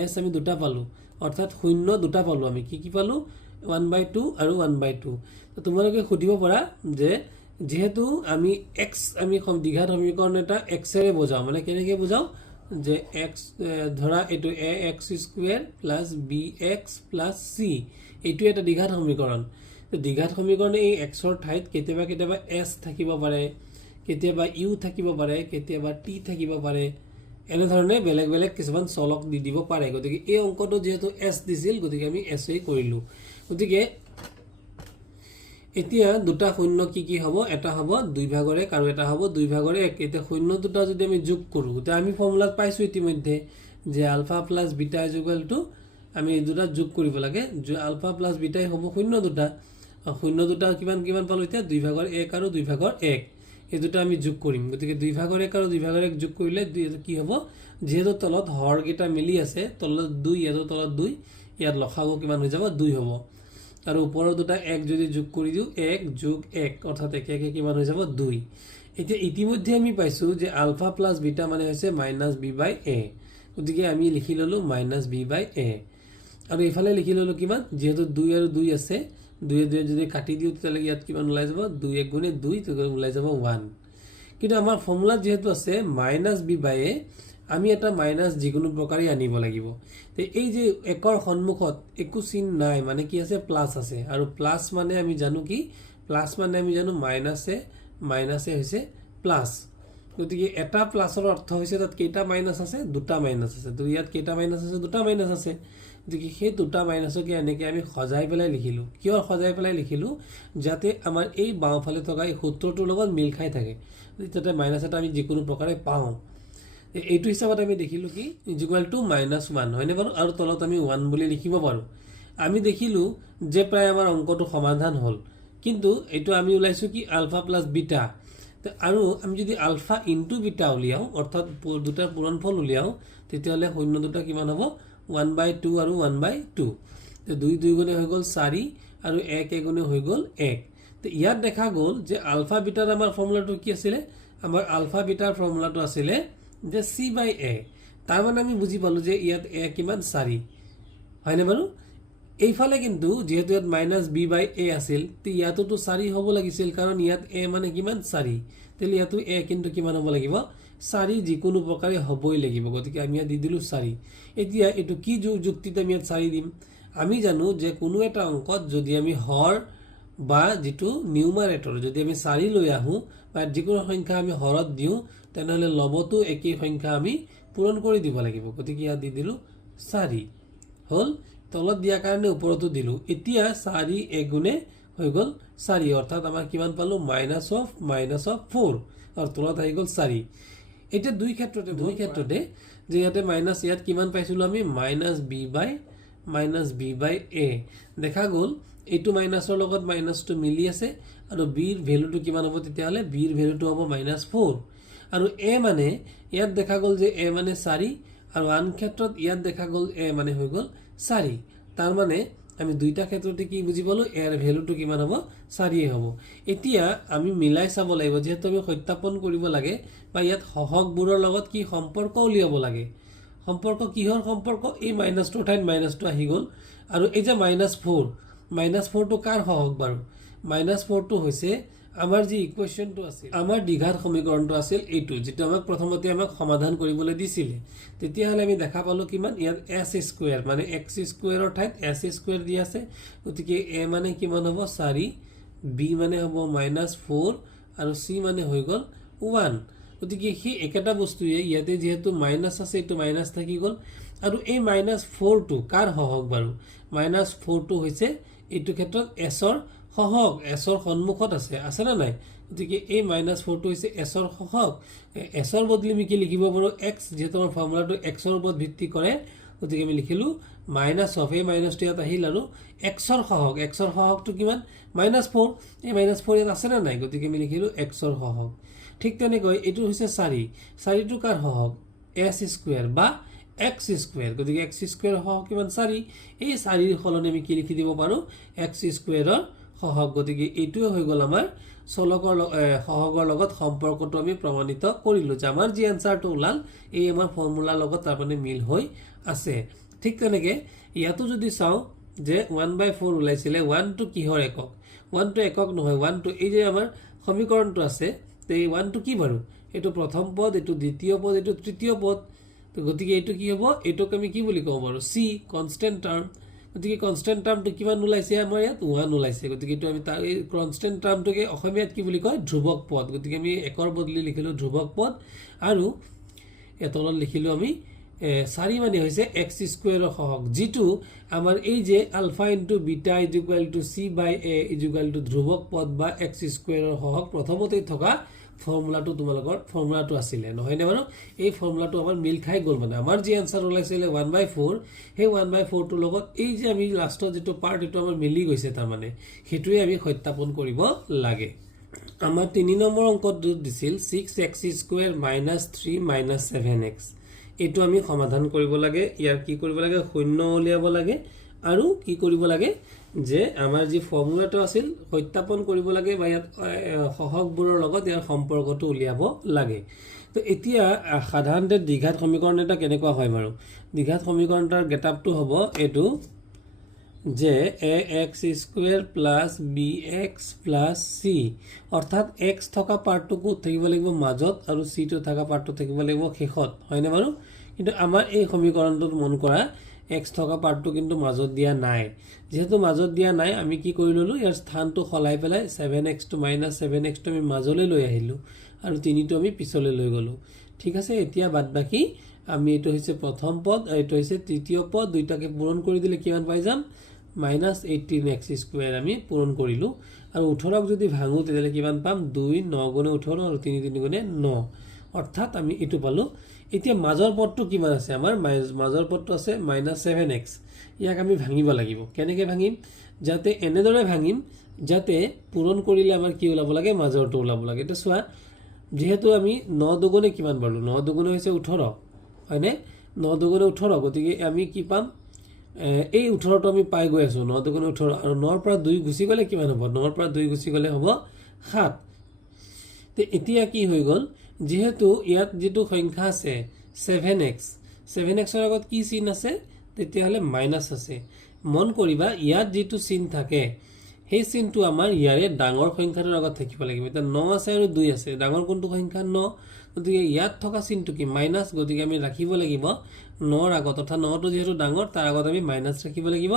এছ আমি দুটা পালোঁ, অৰ্থাৎ 0 দুটা পালোঁ। আমি কি পালোঁ, 1/2 আৰু 1/2। তোমালোকে সুধিব পাৰা যে যেহেতু আমি এক্স আমি দ্বিঘাত সমীকৰণ এটা এক্সেৰে বুজাওঁ, মানে কেনেকৈ বুজাওঁ, যে এক্স ধৰা এইটো ax² plus bx plus c, এইটো এটা দ্বিঘাত সমীকৰণ। দ্বিঘাত সমীকৰণ এই এক্সৰ ঠাইত কেতিয়াবা কেতিয়াবা এছ থাকিব পাৰে, কেতিয়াবা ইউ থাকিব পাৰে, কেতিয়াবা টি থাকিব পাৰে, এনেধৰণে বেলেগ বেলেগ কিছুমান চলক দি দিব পাৰে। গতিকে এই অংকটো যিহেতু এছ দিছিল, গতিকে আমি এছেই কৰিলোঁ। গতিকে এতিয়া দুটা শূন্য কি হ'ব, এটা হ'ব 2/1 আৰু এটা হ'ব 2/1। এতিয়া শূন্য দুটা যদি আমি যোগ কৰোঁ, তেতিয়া আমি ফৰ্মুলাত পাইছোঁ ইতিমধ্যে যে আলফা প্লাছ বিটা ইজুকুৱেলটো আমি এই দুটা যোগ কৰিব লাগে। আলফা প্লাছ বিটাই হ'ব শূন্য দুটা। শূন্য দুটা কিমান পালোঁ এতিয়া, 2/1 আৰু 2/1। এই দুটা আমি যোগ কৰিম। গতিকে 2/1 আৰু 2/1 যোগ কৰিলে কি হ'ব, যিহেতু তলত হৰকেইটা মিলি আছে, তলত 2 ইয়াতো তলত 2, ইয়াত লসাগু কিমান হৈ যাব, 2 হ'ব। আৰু ওপৰৰ দুটা 1 যদি যোগ কৰি দিওঁ, 1 + 1 অৰ্থাৎ একে কিমান হৈ যাব, 2। এতিয়া ইতিমধ্যে আমি পাইছোঁ যে আলফা প্লাছ বিটা মানে হৈছে -b/a। গতিকে আমি লিখি ল'লোঁ -b/a। আৰু এইফালে লিখি ল'লোঁ কিমান, যিহেতু 2 আৰু 2 আছে, 2 যদি কাটি দিওঁ তেতিয়াহ'লে ইয়াত কিমান ওলাই যাব, 2 × 1 = 2, ওলাই যাব 1। কিন্তু আমাৰ ফৰ্মুলাত যিহেতু আছে -b/a, আমি এটা মাইনাছ যিকোনো প্ৰকাৰে আনিব লাগিব। এই যে একৰ সন্মুখত একো চিন নাই, মানে কি আছে, প্লাছ আছে। আৰু প্লাছ মানে আমি জানো কি, প্লাছ মানে আমি জানো মাইনাছে হৈছে প্লাছ। গতিকে এটা প্লাছৰ অৰ্থ হৈছে তাত কেইটা মাইনাছ আছে, দুটা মাইনাছ আছে। তো ইয়াত কেইটা মাইনাছ আছে, দুটা মাইনাছ আছে। গতিকে সেই দুটা মাইনাছকে এনেকৈ আমি সজাই পেলাই লিখিলোঁ। কিয় সজাই পেলাই লিখিলোঁ, যাতে আমাৰ এই বাওঁফালে থকা এই সূত্ৰটোৰ লগত মিল খাই থাকে, যাতে মাইনাছ এটা আমি যিকোনো প্ৰকাৰে পাওঁ। এইটো হিচাপত আমি দেখিলোঁ কি ইজুকুৱেলটো -1, হয়নে বাৰু, আৰু তলত আমি 1 বুলি লিখিব পাৰোঁ। আমি দেখিলোঁ যে প্ৰায় আমাৰ অংকটো সমাধান হ'ল। কিন্তু এইটো আমি ওলাইছোঁ কি আলফা প্লাছ বিটা, আৰু আমি যদি আলফা ইনটু বিটা উলিয়াওঁ, অৰ্থাৎ দুটাৰ পূৰণফল উলিয়াওঁ, তেতিয়াহ'লে শূন্য দুটা কিমান হ'ব, 1/2 আৰু 1/2। 2 2 গুণে হৈ গ'ল 4 আৰু 1 1 গুণে হৈ গ'ল 1। তো ইয়াত দেখা গ'ল যে আলফা বিটাৰ আমাৰ ফৰ্মুলাটো কি আছিলে, আমাৰ আলফা বিটাৰ ফৰ্মুলাটো আছিলে যে c/a। তাৰমানে আমি বুজি পালোঁ যে ইয়াত a কিমান, 4, হয়নে বাৰু। এইফালে কিন্তু যিহেতু ইয়াত -b/a আছিল, ইয়াতোতো 4 হ'ব লাগিছিল, কাৰণ ইয়াত a মানে কিমান, 4। তেতিয়াহ'লে ইয়াতো a কিন্তু কিমান হ'ব লাগিব, 4 যিকোনো প্ৰকাৰে হ'বই লাগিব। গতিকে আমি ইয়াত দি দিলোঁ 4। এতিয়া এইটো কি যুক্তিত আমি ইয়াত 4 দিম, আমি জানো যে কোনো এটা অংকত যদি আমি হৰ বা যিটো নিউমাৰেটৰ যদি আমি 4 লৈ আহোঁ, বা যিকোনো সংখ্যা আমি হৰত দিওঁ, তেনেহ'লে লবতো একেই সংখ্যা আমি পূৰণ কৰি দিব লাগিব। গতিকে ইয়াত দি দিলোঁ 4 হ'ল, তলত দিয়াৰ কাৰণে ওপৰতো দিলোঁ। এতিয়া 4 1 গুণে হৈ গ'ল 4, অৰ্থাৎ আমাৰ কিমান পালোঁ, -4, আৰু তলত আহি গ'ল 4। এতিয়া দুই ক্ষেত্ৰতে যে ইয়াতে মাইনাছ, ইয়াত কিমান পাইছিলোঁ আমি, -b/a। দেখা গ'ল এইটো মাইনাছৰ লগত মাইনাছটো মিলি আছে, আৰু বিৰ ভেলুটো কিমান হ'ব, তেতিয়াহ'লে বিৰ ভেলুটো হ'ব -4। আৰু a মানে ইয়াত দেখা গ'ল যে a মানে 4, আৰু আন ক্ষেত্ৰত ইয়াত দেখা গ'ল a মানে হৈ গ'ল 4। তাৰমানে আমি দুইটা ক্ষেত্ৰতে কি বুজি পালোঁ, এৰ ভেলুটো কিমান হ'ব, 4 হ'ব। এতিয়া আমি মিলাই চাব লাগিব, যিহেতু আমি সত্যাপন কৰিব লাগে, বা ইয়াত সহগবোৰৰ লগত কি সম্পৰ্ক উলিয়াব লাগে। সম্পৰ্ক কিহৰ সম্পৰ্ক, এই মাইনাছটোৰ ঠাইত মাইনাছটো আহি গ'ল। আৰু এই যে -4টো কাৰ সহগ বাৰু, -4টো হৈছে আমাৰ যি ইকুৱেশ্যনটো আছিল, আমাৰ দ্বিঘাত সমীকৰণটো আছিল এইটো, যিটো প্ৰথমতে আমাক সমাধান কৰিবলৈ দিছিলে। তেতিয়াহ'লে আমি দেখা পালোঁ কিমান, ইয়াত s² মানে x² ঠাইত s² দি আছে। গতিকে a মানে কিমান হ'ব, 4, b মানে হ'ব -4, আৰু c মানে হৈ গ'ল 1। গতিকে সেই একেটা বস্তুৱে ইয়াতে যেহেতু মাইনাছ আছে এইটো মাইনাছ থাকি গ'ল আৰু এই -4টো কাৰ সহগ বাৰু -4টো হৈছে এইটো ক্ষেত্ৰত এছৰ সহগ এছৰ সন্মুখত আছে না নাই গতিকে এই -4টো হৈছে এছৰ সহগ এছৰ বদলি আমি কি লিখিব পাৰোঁ এক্স যেহেতু আমাৰ ফৰ্মুলাটো এক্সৰ ওপৰত ভিত্তি কৰে গতিকে আমি লিখিলোঁ -of এই মাইনাছটো ইয়াত আহিল আৰু এক্সৰ সহগটো কিমান -4 এই -4 ইয়াত আছে না নাই গতিকে আমি লিখিলোঁ এক্সৰ সহগ ঠিক তেনেকৈ এইটো হৈছে 4টো কাৰ সহগ এছ স্কুৱেৰ বা এক্স স্কুৱেৰ গতিকে এক্স স্কুৱেৰ সহগ কিমান 4 এই 4ৰ সলনি আমি কি লিখি দিব পাৰোঁ এক্স স্কুৱেৰৰ সহগ গতিকে এইটোৱে হৈ গ'ল আমাৰ চলকৰ সহগৰ লগত সম্পৰ্কটো আমি প্ৰমাণিত কৰিলোঁ যে আমাৰ যি এনচাৰটো ওলাল এই আমাৰ ফৰ্মুলাৰ লগত তাৰমানে মিল হৈ আছে ঠিক তেনেকৈ ইয়াতো যদি চাওঁ যে 1/4 ওলাইছিলে 1টো কিহৰ একক 1টো একক নহয় 1টো এই যে আমাৰ সমীকৰণটো আছে তো এই 1টো কি বাৰু এইটো প্ৰথম পদ এইটো দ্বিতীয় পদ এইটো তৃতীয় পদ তো গতিকে এইটো কি হ'ব এইটোক আমি কি বুলি কওঁ বাৰু চি কনষ্টেণ্ট টাৰ্ম গতিকে কনষ্টেণ্ট টাৰ্মটো কিমান ওলাইছে আমাৰ ইয়াত 1 ওলাইছে গতিকে এইটো আমি তাৰ এই কনষ্টেণ্ট টাৰ্মটোকে অসমীয়াত কি বুলি কয় ধ্ৰুৱক পদ গতিকে আমি একৰ বদলি লিখিলোঁ ধ্ৰুৱক পদ আৰু তলত লিখিলোঁ আমি 4 মানে হৈছে এক্স স্কুৱেৰৰ সহগ যিটো আমাৰ এই যে আলফা ইনটু বিটা = c/a = ধ্ৰুৱক পদ বা এক্স স্কুৱেৰৰ সহগ প্ৰথমতেই থকা ফৰ্মুলাটো তোমালোকৰ ফৰ্মুলাটো আছিলে নহয়নে বাৰু এই ফৰ্মুলাটো আমাৰ মিল খাই গ'ল মানে আমাৰ যি এনচাৰ ওলাইছিলে 1/4 সেই 1/4টোৰ লগত এই যে আমি লাষ্টৰ যিটো পাৰ্ট এইটো আমাৰ মিলি গৈছে তাৰমানে সেইটোৱে আমি সত্যাপন কৰিব লাগে আমাৰ 3 নম্বৰ অংকত দিছিল 6x² - 3 - 7x এইটো আমি সমাধান কৰিব লাগে ইয়াৰ কি কৰিব লাগে শূন্য উলিয়াব লাগে আৰু কি কৰিব লাগে যে আমাৰ যি ফৰ্মুলাটো আছিল সত্যাপন কৰিব লাগে বা ইয়াত সহগবোৰৰ লগত ইয়াৰ সম্পৰ্কটো উলিয়াব লাগে তো এতিয়া সাধাৰণতে দ্বিঘাত সমীকৰণ এটা কেনেকুৱা হয় বাৰু দ্বিঘাত সমীকৰণটাৰ গেটআপটো হ'ব এইটো যে ax² + bx + c অৰ্থাৎ x থকা পাৰ্টটো থাকিব লাগিব মাজত আৰু c টো থকা পাৰ্টটো থাকিব লাগিব শেষত হয়নে বাৰু কিন্তু আমাৰ এই সমীকৰণটোত মন কৰা x থকা পাৰ্টটো কিন্তু মাজত দিয়া নাই যেহেতু মাজত দিয়া নাই আমি কি কৰি ললোঁ ইয়াৰ স্থানটো সলাই পেলাই 7x - 7x আমি মাজলৈ লৈ আহিলোঁ আৰু 3টো আমি পিছলৈ লৈ গ'লোঁ ঠিক আছে এতিয়া বাদ বাকি আমি এইটো হৈছে প্ৰথম পদ এইটো হৈছে তৃতীয় পদ দুইটাকে পূৰণ কৰি দিলে কিমান পাই যাম -18x² আমি পূৰণ কৰিলোঁ আৰু 18ক যদি ভাঙো তেতিয়াহ'লে কিমান পাম 2 9 × 18 আৰু 3 3 × 9 অৰ্থাৎ আমি এইটো পালোঁ এতিয়া মাজৰ পদটো কিমান আছে আমাৰ মাজৰ পদটো আছে -7x ইয়াক আমি ভাঙিব লাগিব কেনেকৈ ভাঙিম যাতে এনেদৰে ভাঙিম যাতে পূৰণ কৰিলে আমাৰ কি ওলাব লাগে মাজৰটো ওলাব লাগে এটা চোৱা যেহেতু আমি 9 দুগুণে কিমান বাৰু 9 দুগুণে হৈছে 18 হয়নে 9 দুগুণে 18 গতিকে আমি কি পাম এই 18টো আমি পাই গৈ আছোঁ 9 দুগুণে 18 আৰু 9ৰ পৰা 2 গুচি গ'লে কিমান হ'ব 9ৰ পৰা 2 গুচি গ'লে হ'ব 7 তো এতিয়া কি হৈ গ'ল যেহেতু ইয়াত যিটো সংখ্যা আছে 7xৰ আগত কি চিন আছে তেতিয়াহ'লে মাইনাছ আছে মন কৰিবা ইয়াত যিটো চিন থাকে সেই চিনটো আমাৰ ইয়াৰে ডাঙৰ সংখ্যাটোৰ আগত থাকিব লাগিব এতিয়া 9 আছে আৰু 2 আছে ডাঙৰ কোনটো সংখ্যা 9 গতিকে ইয়াত থকা চিনটো কি মাইনাছ গতিকে আমি ৰাখিব লাগিব 9ৰ আগত অৰ্থাৎ 9টো যেহেতু ডাঙৰ তাৰ আগত আমি মাইনাছ ৰাখিব লাগিব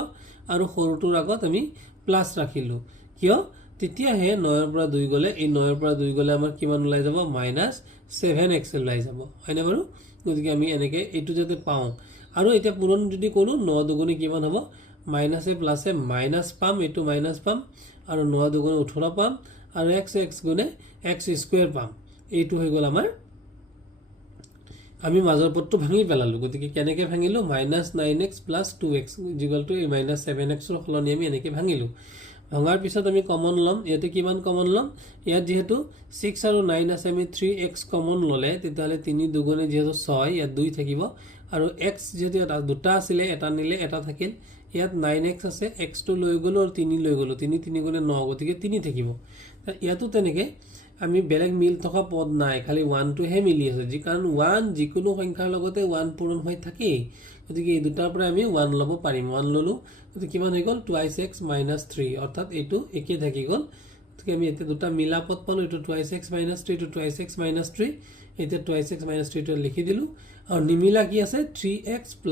আৰু সৰুটোৰ আগত আমি প্লাছ ৰাখিলোঁ কিয় তেতিয়াহে 9ৰ পৰা 2 গ'লে এই 9ৰ পৰা 2 গ'লে আমাৰ কিমান ওলাই যাব -7x ওলাই যাব হয়নে বাৰু গতিকে আমি এনেকৈ এইটো যাতে পাওঁ আৰু এতিয়া পূৰণ যদি কৰোঁ 9 দুগুণে কিমান হ'ব মাইনাছে প্লাছে মাইনাছ পাম এইটো মাইনাছ পাম আৰু 9 দুগুণে 18 পাম আৰু x গুণে x² পাম এইটো হৈ গ'ল আমাৰ আমি মাজৰ পদটো ভাঙি পেলালোঁ গতিকে কেনেকৈ ভাঙিলোঁ -9x + 2x = এই -7xৰ সলনি আমি এনেকৈ ভাঙিলোঁ ভঙাৰ পিছত আমি কমন ল'ম ইয়াতে কিমান কমন ল'ম ইয়াত যেহেতু 6 আৰু 9 আছে আমি 3x কমন ল'লে তেতিয়াহ'লে 3 দুগুণে যেহেতু 6 ইয়াত 2 থাকিব আৰু x যেহেতু এটা দুটা আছিলে এটা নিলে এটা থাকিল ইয়াত 9x আছে xটো লৈ গ'লোঁ আৰু 3 লৈ গ'লোঁ 3 3 গুণে 9 গতিকে 3 থাকিব ইয়াতো তেনেকৈ আমি বেলেগ মিল থকা পদ নাই খালি 1টোহে মিলি আছে কাৰণ 1 যিকোনো সংখ্যাৰ লগতে 1 পূৰণ হৈ থাকেই গতিকে এই দুটাৰ পৰা আমি 1 ল'ব পাৰিম 1 ল'লোঁ গতিকে কিমান হৈ গ'ল 2x - 3 অৰ্থাৎ এইটো একে থাকি গ'ল গতিকে আমি এতিয়া দুটা মিলা পদ পালোঁ এইটো 2x - 3 এইটো 2x - 3 এতিয়া 2x - 3টো লিখি দিলোঁ আৰু নিমিলা কি আছে 3x +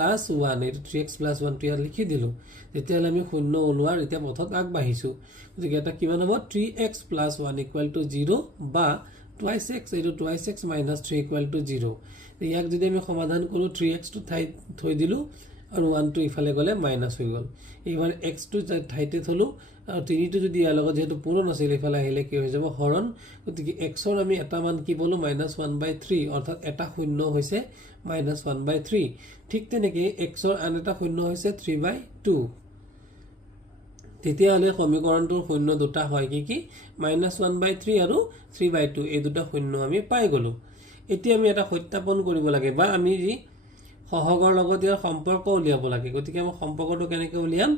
1 এইটো 3x + 1টো ইয়াত লিখি দিলোঁ তেতিয়াহ'লে আমি শূন্য ওলোৱাৰ এতিয়া পথত আগবাঢ়িছোঁ গতিকে এটা কিমান হ'ব 3x + 1 = 0 বা টুৱাইছ এক্স, এইটো twice x minus 3 equal to 0। ইয়াক যদি আমি সমাধান কৰোঁ 3x ঠাইত থৈ দিলোঁ আৰু 1টো ইফালে গ'লে মাইনাছ হৈ গ'ল। এইবাৰ এক্সটো ঠাইতে থলোঁ আৰু 3টো যদি ইয়াৰ লগত যিহেতু পূৰণ আছিল এইফালে আহিলে কি হৈ যাব হৰণ। গতিকে এক্সৰ আমি এটা মান কি পালোঁ -1/3, অৰ্থাৎ এটা শূন্য হৈছে -1/3। ঠিক তেনেকৈ এক্সৰ আন এটা শূন্য হৈছে 3/2। তেতিয়াহ'লে সমীকৰণটোৰ শূন্য দুটা হয় কি কি -1/3 আৰু 3/2, এই দুটা শূন্য আমি পাই গ'লোঁ। এতিয়া আমি এটা সত্যাপন কৰিব লাগে বা আমি যি সহগৰ লগত ইয়াৰ সম্পৰ্ক উলিয়াব লাগে। গতিকে আমি সম্পৰ্কটো কেনেকৈ উলিয়াম,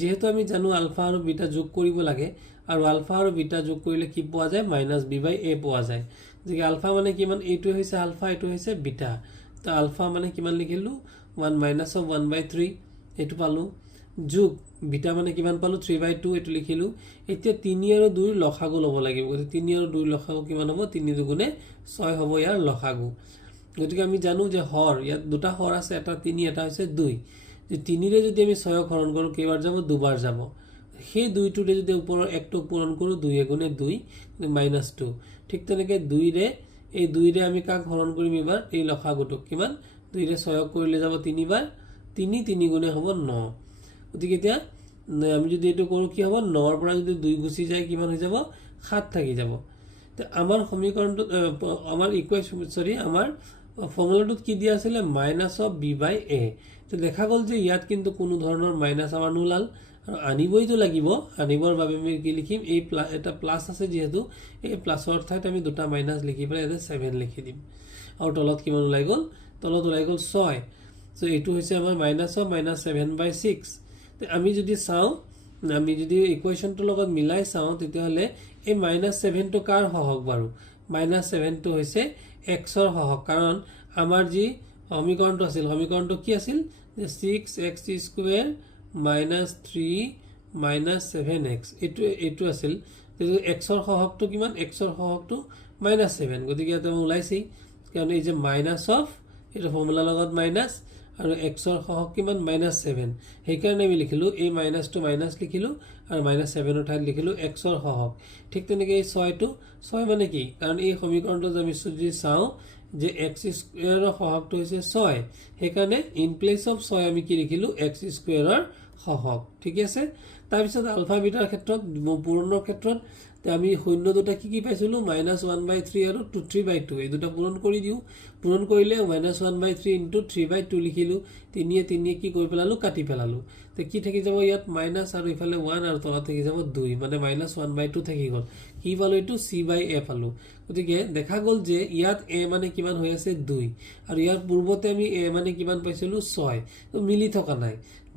যিহেতু আমি জানো আলফা আৰু বিটা যোগ কৰিব লাগে আৰু আলফা আৰু বিটা যোগ কৰিলে কি পোৱা যায় -b/a পোৱা যায়। গতিকে আলফা মানে কিমান, এইটো হৈছে আলফা, এইটো হৈছে বিটা। তো আলফা মানে কিমান লিখিলোঁ 1 এইটো পালোঁ, যোগ বিটা মানে কিমান পালোঁ 3/2 এইটো লিখিলোঁ। এতিয়া 3 আৰু 2 লসাগু ল'ব লাগিব। গতিকে 3 আৰু 2 লসাগু কিমান হ'ব, 3 দুগুণে 6 হ'ব ইয়াৰ লসাগু। গতিকে আমি জানো যে হৰ, ইয়াত দুটা হৰ আছে, এটা 3 এটা হৈছে 2। যে 3ৰে যদি আমি 6ক হৰণ কৰোঁ কেইবাৰ যাব, দুবাৰ যাব। সেই 2টোৰে যদি ওপৰৰ 1টো পূৰণ কৰোঁ 2 এগুণে 2 -2। ঠিক তেনেকৈ 2ৰে আমি কাক হৰণ কৰিম এইবাৰ, এই লসাগুটোক কিমান, 2ৰে 6ক কৰিলে যাব 3 বাৰ, 3 গুণে হ'ব 9। গতিকে এতিয়া আমি যদি এইটো কৰোঁ কি হ'ব, 9ৰ পৰা যদি 2 গুচি যায় কিমান হৈ যাব, 7 থাকি যাব। তো আমাৰ সমীকৰণটোত আমাৰ আমাৰ ফৰ্মুলাটোত কি দিয়া আছিলে -b/a। তো দেখা গ'ল যে ইয়াত কিন্তু কোনো ধৰণৰ মাইনাছ আমাৰ নোলাল আৰু আনিবইতো লাগিব। আনিবৰ বাবে আমি কি লিখিম, এই এটা প্লাছ আছে যিহেতু এই প্লাছৰ ঠাইত আমি দুটা মাইনাছ লিখি পেলাই ইয়াতে 7 লিখি দিম। আৰু তলত কিমান ওলাই গ'ল, তলত ওলাই গ'ল 6। চ' এইটো হৈছে আমাৰ -7/6। আমি যদি চাওঁ, আমি যদি ইকুৱেশ্যনটোৰ লগত মিলাই চাওঁ তেতিয়াহ'লে এই -7টো কাৰ সহগ বাৰু, -7টো হৈছে এক্সৰ সহগ। কাৰণ আমাৰ যি সমীকৰণটো আছিল, সমীকৰণটো কি আছিল যে 6x² -3 -7x, এইটো আছিল। এক্সৰ সহগটো কিমান, এক্সৰ সহগটো -7। গতিকে ইয়াতে ওলাইছেই, কাৰণ এই যে মাইনাছ অফ, এইটো ফৰ্মুলাৰ লগত মাইনাছ আৰু এক্সৰ সহগ কিমান -7। সেইকাৰণে আমি লিখিলোঁ এই মাইনাছটো মাইনাছ লিখিলোঁ আৰু -7ৰ ঠাইত লিখিলোঁ এক্সৰ সহগ। ঠিক তেনেকৈ এই 6 মানে কি, কাৰণ এই সমীকৰণটো আমি যদি চাওঁ যে x² সহগটো হৈছে 6, সেইকাৰণে ইন প্লেচ অফ 6 আমি কি লিখিলোঁ x² সহগ। ঠিক আছে। তাৰপিছত আলফা বিটাৰ ক্ষেত্ৰত, পূৰণৰ ক্ষেত্ৰত আমি শূন্য দুটা কি পাইছিলোঁ, -1/3 আৰু 3/2, এই দুটা পূৰণ কৰি দিওঁ। পূৰণ কৰিলে -1/3 × 3/2 লিখিলোঁ। 3 কি কৰি পেলালোঁ, কাটি পেলালোঁ। তো কি থাকি যাব ইয়াত মাইনাছ আৰু ইফালে 1 আৰু তলত থাকি যাব 2, মানে -1/2 থাকি গ'ল। কি পালোঁ, এইটো c/a পালোঁ। গতিকে দেখা গ'ল যে ইয়াত a মানে কিমান হৈ আছে 2 আৰু ইয়াৰ পূৰ্বতে আমি a মানে কিমান পাইছিলোঁ 6। তো মিলি থকা নাই,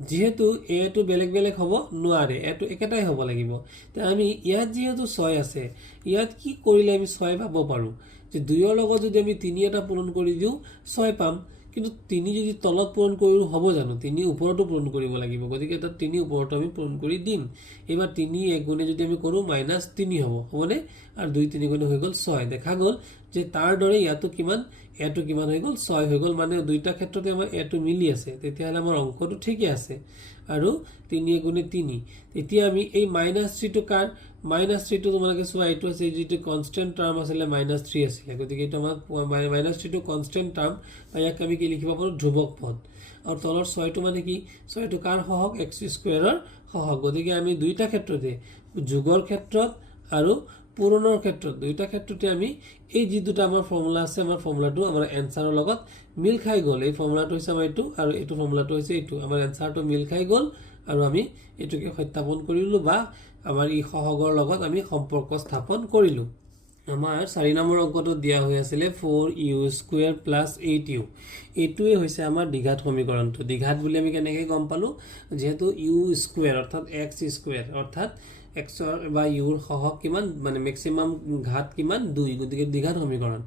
যিহেতু এটো বেলেগ বেলেগ হ'ব নোৱাৰে, এটো একেটাই হ'ব লাগিব। তো আমি ইয়াত যিহেতু 6 আছে, ইয়াত কি কৰিলে আমি 6 পাব পাৰোঁ, যে 2ৰ লগত যদি আমি 3 এটা পূৰণ কৰি দিওঁ 6 পাম। কিন্তু 3 যদি তলত পূৰণ কৰোঁ হ'ব জানো, 3 ওপৰতো পূৰণ কৰিব লাগিব। গতিকে এটা 3 ওপৰতো আমি পূৰণ কৰি দিম। এইবাৰ 3 1 গুণে যদি আমি কৰোঁ -3 হ'বনে, আৰু 2 3 গুণে হৈ গ'ল 6। দেখা গ'ল যে তাৰ দৰে ইয়াতো কিমান, এটো কিমান হৈ গ'ল 6 হৈ গ'ল, মানে দুইটা ক্ষেত্ৰতে আমাৰ এটো মিলি আছে। তেতিয়াহ'লে আমাৰ অংকটো ঠিকে আছে। আৰু 3 1 গুণে 3। এতিয়া আমি এই -3টো কাৰ, -3টো তোমালোকে চোৱা, এইটো আছে যিটো কনষ্টেণ্ট টাৰ্ম আছিলে -3 আছিলে। গতিকে এইটো আমাক -3টো কনষ্টেণ্ট টাৰ্ম, বা ইয়াক আমি কি লিখিব পাৰোঁ, ধ্ৰুৱক পদ। আৰু তলৰ 6টো মানে কি, 6টো কাৰ সহগ, x² সহগ। গতিকে আমি দুইটা ক্ষেত্ৰতে, যোগৰ ক্ষেত্ৰত আৰু পূৰণৰ ক্ষেত্ৰত, দুইটা ক্ষেত্ৰতে আমি এই যি দুটা আমাৰ ফৰ্মুলা আছে, আমাৰ ফৰ্মুলাটো আমাৰ এনচাৰৰ লগত মিল খাই গ'ল। এই ফৰ্মুলাটো হৈছে আমাৰ এইটো আৰু এইটো ফৰ্মুলাটো হৈছে এইটো, আমাৰ এনচাৰটো মিল খাই গ'ল আৰু আমি এইটোকে সত্যাপন কৰিলোঁ, বা আমাৰ এই সহগৰ লগত আমি সম্পৰ্ক স্থাপন কৰিলোঁ। আমাৰ 4 নম্বৰ অংকটো দিয়া হৈ আছিলে 4u² + 8u। এইটোৱে হৈছে আমাৰ দ্বিঘাত সমীকৰণটো। দ্বিঘাত বুলি আমি কেনেকৈ গম পালোঁ, যিহেতু u² অৰ্থাৎ x² অৰ্থাৎ এক্সৰ বা ইউৰ সহগ কিমান, মানে মেক্সিমাম ঘাত কিমান 2, গতিকে দ্বিঘাত সমীকৰণ।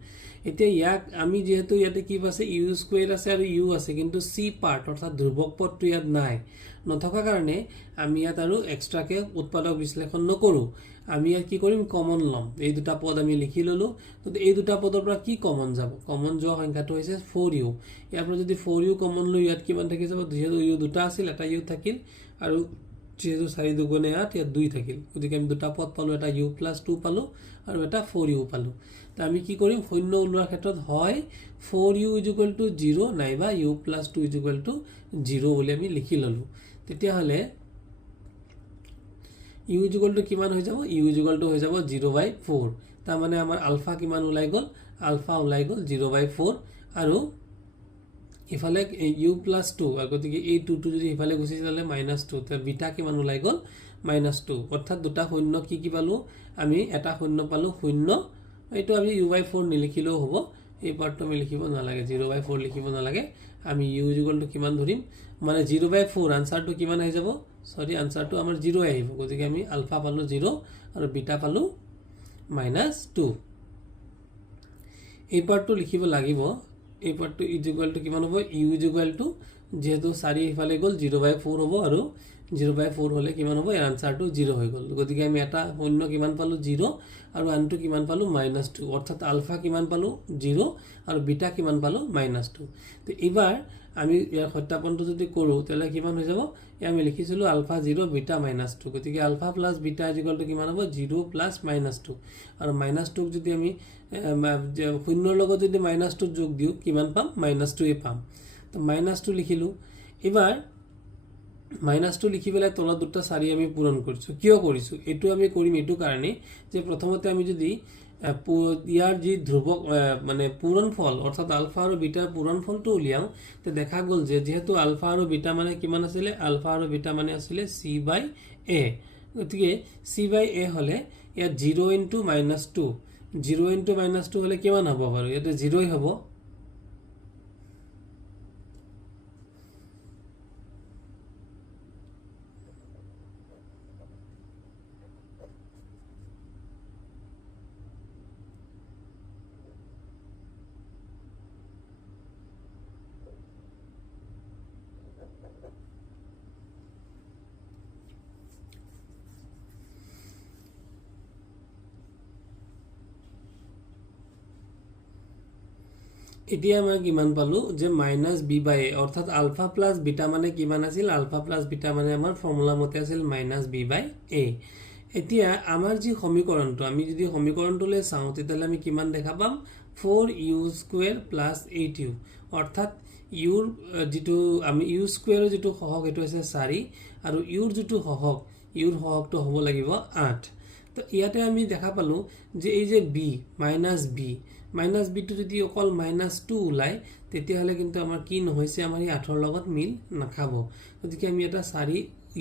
এতিয়া ইয়াক আমি যিহেতু ইয়াতে কি আছে, u² আছে আৰু u আছে, কিন্তু c পাৰ্ট অৰ্থাৎ ধ্ৰুৱক পদটো ইয়াত নাই। নথকা কাৰণে আমি ইয়াত আৰু এক্সট্ৰাকে উৎপাদক বিশ্লেষণ নকৰোঁ। আমি ইয়াত কি কৰিম, কমন ল'ম। এই দুটা পদ আমি লিখি ল'লোঁ। তো এই দুটা পদৰ পৰা কি কমন যাব, কমন যোৱা সংখ্যাটো হৈছে 4u। ইয়াৰ পৰা যদি 4u কমন লৈ ইয়াত কিমান থাকি যাব, যিহেতু u দুটা আছিল, এটা u থাকিল আৰু যেহেতু 4 দুগুণে 8 ইয়াত 2 থাকিল গতিকে আমি দুটা পদ পালো এটা u + 2 পালো আৰু এটা 4u পালো তা আমি কি কৰিম শূন্য ওলোৱাৰ ক্ষেত্ৰত হয় 4u = 0 নাইবা u + 2 = 0 বুলি আমি লিখি ললো তেতিয়া হলে u = কিমান হৈ যাব u = হৈ যাব 0/4 তাৰ মানে আমাৰ আলফা কিমান ওলাই গল আলফা ওলাই গল 0/4 আৰু ইফালে u + 2 গতিকে এই 2 টো যদি ইফালে গুচি যালে -2 তে বিটা কিমান ওলাই গল -2 অৰ্থাৎ দুটা শূন্য কি কি পালো আমি এটা শূন্য পালো শূন্য এইটো আমি u/4 নিলিখিলেও হ'ব এই পাৰ্টটো আমি লিখিব নালাগে 0/4 লিখিব নালাগে আমি u = কিমান ধৰিম মানে 0/4 আনসাৰটো কিমান আহি যাব সৰি আনসাৰটো আমাৰ 0 আহিব গতিকে আমি আলফা পালো 0 আৰু বিটা পালো -2 এই পাৰ্টটো লিখিব লাগিব এই পাৰ্টটো = কিমান হ'ব u = যেহেতু 4 ইফালে গল 0/4 হ'ব আৰু 0/4 হলে কিমান হ'ব এর আনসারটো 0 হৈ গল গতিকে আমি এটা শূন্য কিমান পালো 0 আৰু আনটো কিমান পালো -2 অৰ্থাৎ আলফা কিমান পালো 0 আৰু বিটা কিমান পালো -2 তো এবাৰ আমি ইয়াৰ সত্যাপনটো যদি কৰো তেলে কিমান হৈ যাব আমি লিখিছিলো আলফা 0 বিটা -2 গতিকে আলফা প্লাস বিটা = কিমান হ'ব 0 প্লাস -2 আৰু -2 যদি আমি শূন্যৰ লগত যদি -2 যোগ দিও কিমান পাম -2 এ পাম তো -2 লিখিলো এবাৰ -2 লিখি পেলাই তলত দুটা 4 আমি পূৰণ কৰিছো কিয় কৰিছো এটো আমি কৰিম এটো কাৰণে যে প্ৰথমতে আমি যদি ইয়াৰ যি ধ্ৰুবক মানে পূৰণফল অৰ্থাৎ আলফা আৰু বিটাৰ পূৰণফলটো উলিয়াও তে দেখা গল যে যেহেতু আলফা আৰু বিটা মানে কিমান আছিল আলফা আৰু বিটা মানে আছিল c/a গতিকে c/a হলে ইয়াত 0 * -2 0 * -2 হলে কিমান হ'ব বাৰু ইয়াতে 0 হ'ব এতিয়া আমি কিমান পালো যে -b/a অৰ্থাৎ আলফা প্লাস বিটা মানে কিমান আছিল আলফা প্লাস বিটা মানে আমাৰ ফৰ্মুলা মতে আছিল -b/a এতিয়া আমাৰ যি সমীকৰণটো আমি যদি সমীকৰণটোলৈ চাওঁ তেতিয়ালে আমি কিমান দেখা পাম 4u² + 8u অৰ্থাৎ uৰ যেটো আমি u² ৰ যেটো সহগ এটো আছে 4 আৰু uৰ যেটো সহগ uৰ সহগটো হ'ব লাগিব 8 তো ইয়াতে আমি দেখা পালো যে এই যে b -b টো যদি অকল -2 ওলাই তেতিয়া হলে কিন্তু আমাৰ কি নহৈছে আমাৰ এই 8 ৰ লগত মিল নাখাব গতিকে আমি এটা 4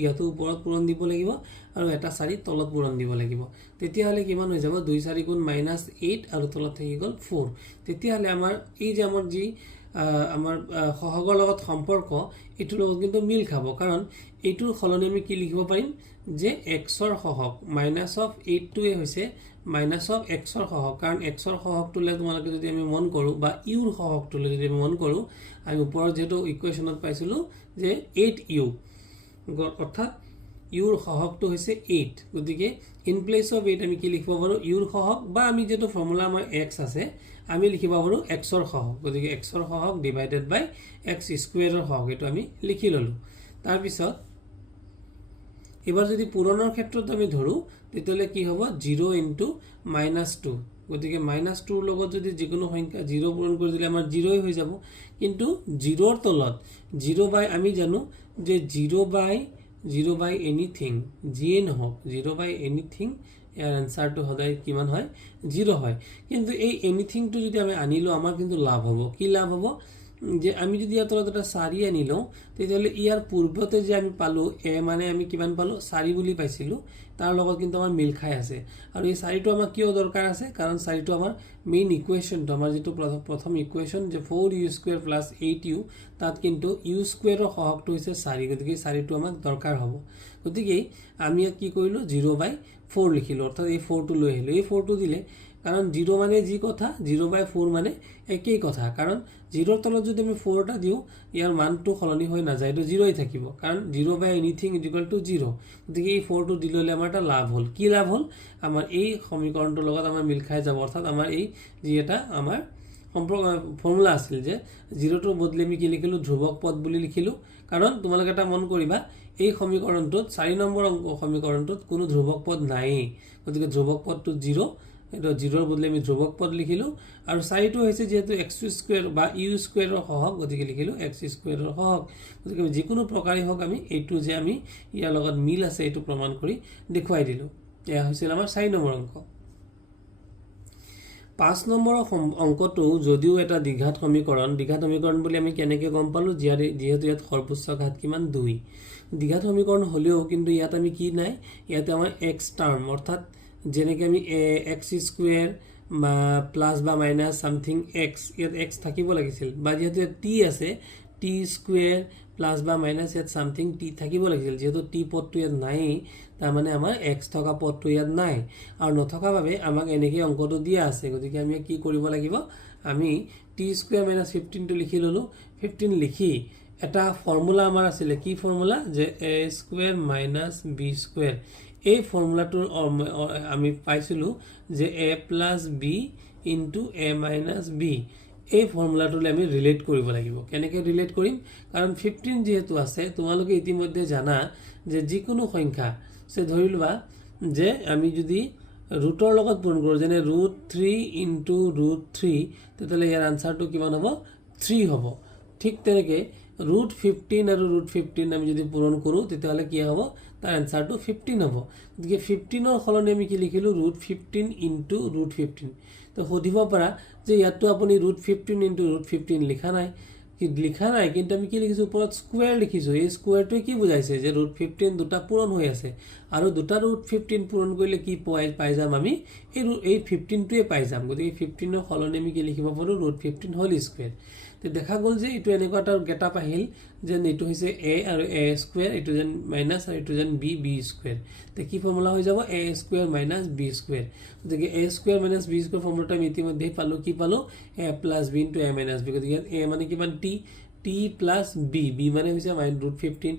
ইয়াতো ওপৰত পূৰণ দিব লাগিব আৰু এটা 4 তলত পূৰণ দিব লাগিব তেতিয়া হলে কিমান হৈ যাব 2 4 গুণ -8 আৰু তলত থাকি গল 4 তেতিয়া হলে আমাৰ এই যে আমাৰ যি আমাৰ সহগৰ লগত সম্পৰ্ক এটোৰ লগত কিন্তু মিল খাব কাৰণ এটোৰ খলনি আমি কি লিখিব পাৰিম যে x ৰ সহগ -8 টোৱে হৈছে -x ৰ সহগ কাৰণ x ৰ সহগটোলে তোমালোকে যদি আমি মন কৰো বা u ৰ সহগটোলে যদি আমি মন কৰো আমি ওপৰত যেটো ইকুৱেচনত পাইছিলো যে 8u অৰ্থাৎ u ৰ সহগটো হৈছে 8 গতিকে ইন প্লেস অফ 8 আমি কি লিখিব পাৰো u ৰ সহগ বা আমি যেটো ফৰ্মুলা আমাৰ x আছে আমি লিখিব পাৰো x ৰ সহগ গতিকে x ৰ সহগ ডিভাইডেড বাই x² ৰ সহগ এটো আমি লিখি ললো তাৰ পিছত এবাৰ যদি পূৰণৰ ক্ষেত্ৰত আমি ধৰো তেতিয়ালে কি হ'ব 0 * -2 গতিকে -2 ৰ লগত যদি যিকোনো সংখ্যা 0 পূৰণ কৰি দিলে আমাৰ 0 হৈ যাব কিন্তু 0 ৰ তলত 0 / আমি জানো যে 0 by anything যিয়ে নহওক 0 by anything ইয়াৰ আনসাৰটো সদায় কিমান হয় 0 হয় কিন্তু এই এনিথিং টো যদি আমি আনিলো আমাৰ কিন্তু লাভ হ'ব কি লাভ হ'ব যে আমি যদি ইয়াত এটা 4 আনিলো তেতিয়ালে ইয়াৰ পূৰ্বতে যে আমি পালো a মানে আমি কিমান পালো 4 বুলি পাইছিলো তাৰ লগত কিন্তু আমাৰ মিল খাই আছে আৰু এই 4 টো আমাৰ কিয় দৰকাৰ আছে কাৰণ 4 টো আমাৰ মেইন ইকুৱেচনটো আমাৰ যেটো প্ৰথম ইকুৱেচন যে 4u² + 8u তাত কিন্তু u² ৰ সহগটো হৈছে 4 গতিকে 4 টো আমাক দৰকাৰ হ'ব গতিকে আমি কি কৰিলো 0/4 লিখিলো অৰ্থাৎ এই 4 টো লৈ আহিলো এই 4 টো দিলে কাৰণ 0 মানে যি কথা 0/4 মানে একেই কথা কাৰণ 0 ৰ তলত যদি আমি 4 টা দিও ইয়াৰ মানটো খলনি হৈ না যায় তো 0 ই থাকিব কাৰণ 0 by anything = 0 গতিকে এই 4 টো দিললে আমাৰ এটা লাভ হল কি লাভ হল আমাৰ এই সমীকৰণটোৰ লগত আমাৰ মিল খাই যাব অৰ্থাৎ আমাৰ এই যি এটা আমাৰ ফৰ্মুলা আছিল যে জিৰ'টোৰ বদলি আমি কি লিখিলোঁ ধ্ৰুৱক পদ বুলি লিখিলোঁ কাৰণ তোমালোকে এটা মন কৰিবা এই সমীকৰণটোত 4 নম্বৰ অংক সমীকৰণটোত কোনো ধ্ৰুৱক পদ নায়েই গতিকে ধ্ৰুৱক পদটো 0 এটা 0ৰ বদলি আমি ধ্ৰুৱক পদ লিখিলোঁ আৰু 4টো হৈছে যেহেতু x স্কয়াৰ বা u স্কয়াৰৰ সহগ গতিকে লিখিলোঁ x স্কয়াৰৰ সহগ গতিকে যিকোনো প্ৰকাৰে হওক আমি এইটো যে আমি ইয়াৰ লগত মিল আছে এইটো প্ৰমাণ কৰি দেখুৱাই দিলোঁ এয়া হৈছিল আমাৰ 4 নম্বৰ অংক 5 নম্বৰ অংকটো যদিও এটা দ্বিঘাত সমীকৰণ বুলি আমি কেনেকৈ গম পালোঁ যিহেতু ইয়াত সৰ্বোচ্চ ঘাত কিমান 2 দ্বিঘাত সমীকৰণ হ'লেও কিন্তু ইয়াত আমি কি নাই ইয়াতে আমাৰ x টাৰ্ম অৰ্থাৎ যেনেকৈ আমি x স্কয়াৰ বা প্লাস বা মাইনাস সামথিং x ইয়াত x থাকিব লাগিছিল বা যেহেতু ইয়াত t আছে t স্কয়াৰ প্লাস বা মাইনাস ইয়াত সামথিং t থাকিব লাগিছিল যেহেতু t পদটো ইয়াত নাই তাৰ মানে আমাৰ x থকা পদটো ইয়াত নাই আৰু নথকা বাবে আমাক এনেকৈ অংকটো দিয়া আছে গতিকে আমি কি কৰিব লাগিব আমি t স্কয়াৰ - 15 টো লিখি ললো 15 লিখি এটা ফৰ্মুলা আমাৰ আছিল কি ফৰ্মুলা যে a স্কয়াৰ - b স্কয়াৰ এই ফৰ্মুলাটোৰ আমি পাইছিলো যে a + b * a - b এই ফৰ্মুলাটোলে আমি ৰিলেট কৰিব লাগিব কেনেকৈ ৰিলেট কৰিম কাৰণ 15 যেহেতু আছে তোমালোকে ইতিমধ্যে জানা যে যিকোনো সংখ্যা সে ধৰি লোৱা যে আমি যদি ৰুটৰ লগত পূৰণ কৰো যেনে √3 * √3 তেতিয়ালে ইয়াৰ আনসাৰটো কিমান হ'ব 3 হ'ব ঠিক তেনেকৈ √15 আৰু √15 আমি যদি পূৰণ কৰো তেতিয়ালে কি হ'ব তাৰ আনসাৰটো 15 হ'ব গতিকে 15ৰ সলনি আমি কি লিখিলো √15 * √15 তো সুধিব পাৰা যে ইয়াতো আপুনি √15 * √15 লিখা নাই কিন্তু আমি কি লিখিছো ওপৰত স্কয়াৰ লিখিছো এই স্কয়াৰটোৱে কি বুজাইছে যে √15 দুটা পূৰণ হৈ আছে আৰু দুটা √15 পূৰণ কৰিলে কি পাই যাম আমি এই 15 টোৱে পাই যাম গতিকে 15ৰ সলনি আমি কি লিখিব পাৰো √15 হোল স্কয়াৰ তে দেখা গ'ল যে এটো এনেকুৱা এটা গেটআপ আহিল যে এটো হৈছে a আৰু a স্কয়াৰ এটো যেন মাইনাস আৰু এটো যেন b স্কয়াৰ তে কি ফৰ্মুলা হৈ যাব a স্কয়াৰ - b স্কয়াৰ গতিকে a স্কয়াৰ - b স্কয়াৰ ফৰ্মুলাটো আমি ইতিমধ্যে পালো কি পালো a + b * a - b গতিকে a মানে কিমান t + b b মানে হৈছে √15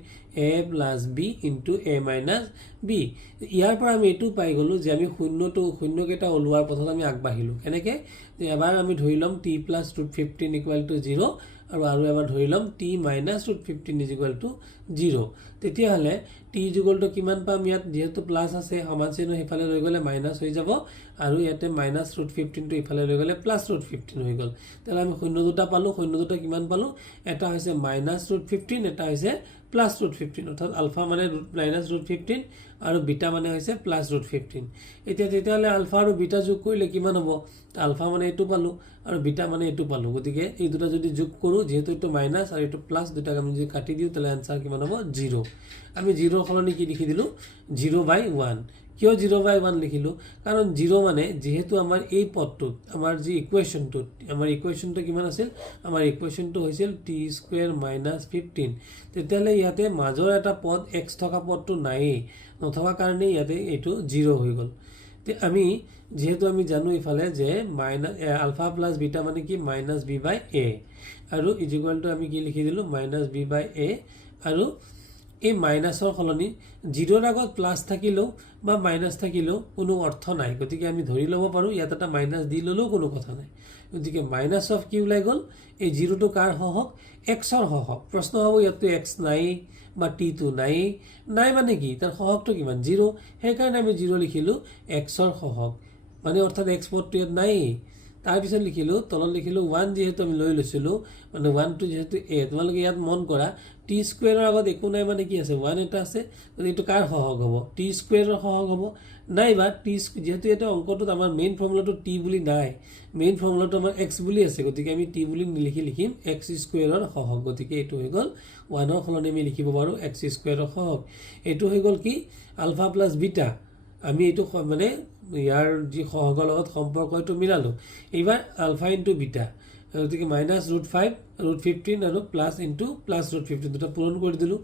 a + b * a - b ইয়াৰ পৰা আমি এটো পাই গলো যে আমি শূন্য কেটা ওলোৱাৰ পথত আমি আগবাঢ়িলো কেনেকৈ যে এবাৰ আমি ধৰি লম t + √15 = 0 আৰু এবাৰ ধৰি লম t - √15 = 0 তেতিয়া হলে t = কিমান পাম ইয়াত যেহেতু প্লাস আছে সমান চিহ্ন ইফালে লৈ গলে মাইনাস হৈ যাব আৰু ইয়াতে -√15 টো ইফালে লৈ গলে +√15 হৈ গল তাহলে আমি শূন্য দুটা পালো শূন্য দুটা কিমান পালো এটা হৈছে -√15 এটা হৈছে +√15 অৰ্থাৎ আলফা মানে -√15 আৰু বিটা মানে হৈছে +√15 এতিয়া তেতিয়ালে আলফা আৰু বিটা যোগ কৰিলে কিমান হ'ব আলফা মানে এটো পালো আৰু বিটা মানে এটো পালো গতিকে এই দুটা যদি যোগ কৰো যেহেতু এটো মাইনাস আৰু এটো প্লাস দুটাক আমি যদি কাটি দিও তাহলে आंसर কিমান হ'ব 0 আমি 0 সলনি কি লিখি দিলো 0/1 কিয় 0/1 লিখিলো কাৰণ 0 মানে যেহেতু আমাৰ এই পদটো আমাৰ যি ইকুৱেশনটো কিমান আছিল আমাৰ ইকুৱেশনটো হৈছিল t² - 15 তেতিয়ালে ইয়াতে মাজৰ এটা পদ x থকা পদটো নাই নথকা কাৰণে ইয়াতে এটো 0 হৈ গল তে আমি যেহেতু আমি জানো ইফালে যে আলফা প্লাস বিটা মানে কি -b/a আৰু ইকুৱেল টু আমি কি লিখি দিলো -b/a আৰু এই মাইনাসৰ সলনি 0ৰ আগত প্লাস থাকিলেও বা মাইনাস থাকিলেও কোনো অৰ্থ নাই গতিকে আমি ধৰি লব পাৰো ইয়াত এটা মাইনাস দি ললেও কোনো কথা নাই গতিকে মাইনাস অফ কি ওলাই গল এই 0 টো কাৰ হওক x ৰ হওক প্ৰশ্ন হ'ব ইয়াত x নাই বা t টো নাই মানে কি তাৰ হকটো কিমান 0 সেই কাৰণে আমি 0 লিখিলো x ৰ হক মানে অৰ্থাৎ x পদটো ইয়াত নাই তাৰ পিছত লিখিলো তলত লিখিলো 1 যেহেতু আমি লৈ লৈছিলো মানে 1 টো যেহেতু a তোমালোকে ইয়াত মন কৰা t স্কয়াৰৰ আগত একো নাই মানে কি আছে 1 এটা আছে এটো কাৰ সহগ হ'ব t স্কয়াৰৰ সহগ হ'ব নাইবা t যেহেতু এটা অংকটোত আমাৰ মেইন ফৰ্মুলাটো t বুলি নাই মেইন ফৰ্মুলাটো আমাৰ x বুলি আছে গতিকে আমি t বুলি লিখিম x স্কয়াৰৰ সহগ গতিকে এটো হৈ গল 1 ৰ সলনি আমি লিখিব পাৰো x স্কয়াৰৰ সহগ এটো হৈ গল কি আলফা প্লাস বিটা আমি এটো মানে ইয়াৰ যি সহগৰ লগত সম্পৰ্ক এটো মিলালো এবাৰ আলফা * বিটা গতিকে -√5 √15 আৰু ++√15 দুটা পূৰণ কৰি দিলো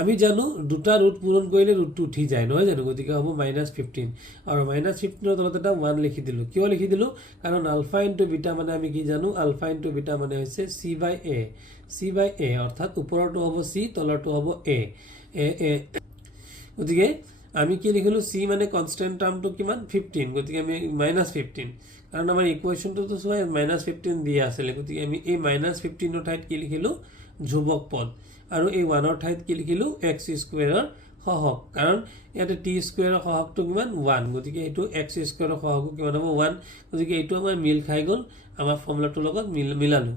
আমি জানো দুটা ৰুট পূৰণ কৰিলে ৰুটটো উঠি যায় নহয় জানো গতিকে হ'ব -15 আৰু -15 ৰ তলত এটা 1 লিখি দিলো কিয় লিখি দিলো কাৰণ আলফা * বিটা মানে আমি কি জানো আলফা * বিটা মানে হৈছে c/a অৰ্থাৎ ওপৰটো হ'ব c তলৰটো হ'ব a গতিকে আমি কি লিখিলো c মানে কনস্ট্যান্ট টার্মটো কিমান 15 গতিকে আমি -15 কাৰণ আমাৰ ইকুৱেশ্যনটোতো চোৱা -15 দিয়া আছিলে, গতিকে আমি এই -15ৰ ঠাইত কি লিখিলোঁ ধ্ৰুৱক পদ, আৰু এই 1ৰ ঠাইত কি লিখিলোঁ এক্স স্কুৱেৰৰ সহগ, কাৰণ ইয়াতে টি স্কুৱেৰৰ সহগটো কিমান 1, গতিকে এইটো এক্স স্কুৱেৰৰ সহগো কিমান হ'ব 1, গতিকে এইটো আমাৰ মিল খাই গ'ল আমাৰ ফৰ্মুলাটোৰ লগত মিলালোঁ,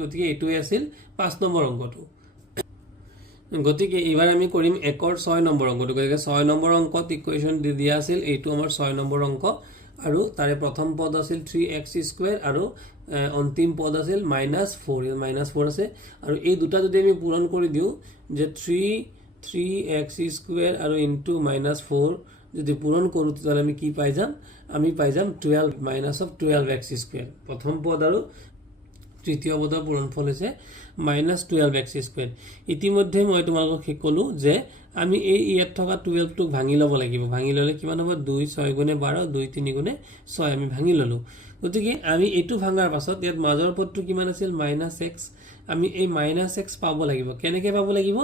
গতিকে এইটোৱে আছিল 5 নম্বৰ অংকটো। গতিকে এইবাৰ আমি কৰিম 1ৰ 6 নম্বৰ অংকটো, গতিকে 6 নম্বৰ অংকত ইকুৱেশ্যন দিয়া আছিল, এইটো আমাৰ 6 নম্বৰ অংক, আৰু তাৰে প্ৰথম পদ আছিল 3x স্কুৱেৰ আৰু অন্তিম পদ আছিল -4, ইয়াত -4 আছে, আৰু এই দুটা যদি আমি পূৰণ কৰি দিওঁ যে 3x স্কুৱেৰ আৰু ইনটু -4 যদি পূৰণ কৰোঁ তেতিয়াহ'লে আমি কি পাই যাম, আমি পাই যাম 12 -12x স্কুৱেৰ, প্ৰথম পদ আৰু তৃতীয় পদৰ পূৰণফল হৈছে -12x স্কুৱেৰ। ইতিমধ্যে মই তোমালোকক ক'লোঁ যে আমি এই ইয়াত থকা 12টোক ভাঙি ল'ব লাগিব, ভাঙি ল'লে কিমান হ'ব 2 6 গুণে 12, 2 3 গুণে 6, আমি ভাঙি ল'লোঁ। গতিকে আমি এইটো ভাঙাৰ পাছত ইয়াত মাজৰ পদটো কিমান আছিল -x, আমি এই -x পাব লাগিব। কেনেকৈ পাব লাগিব,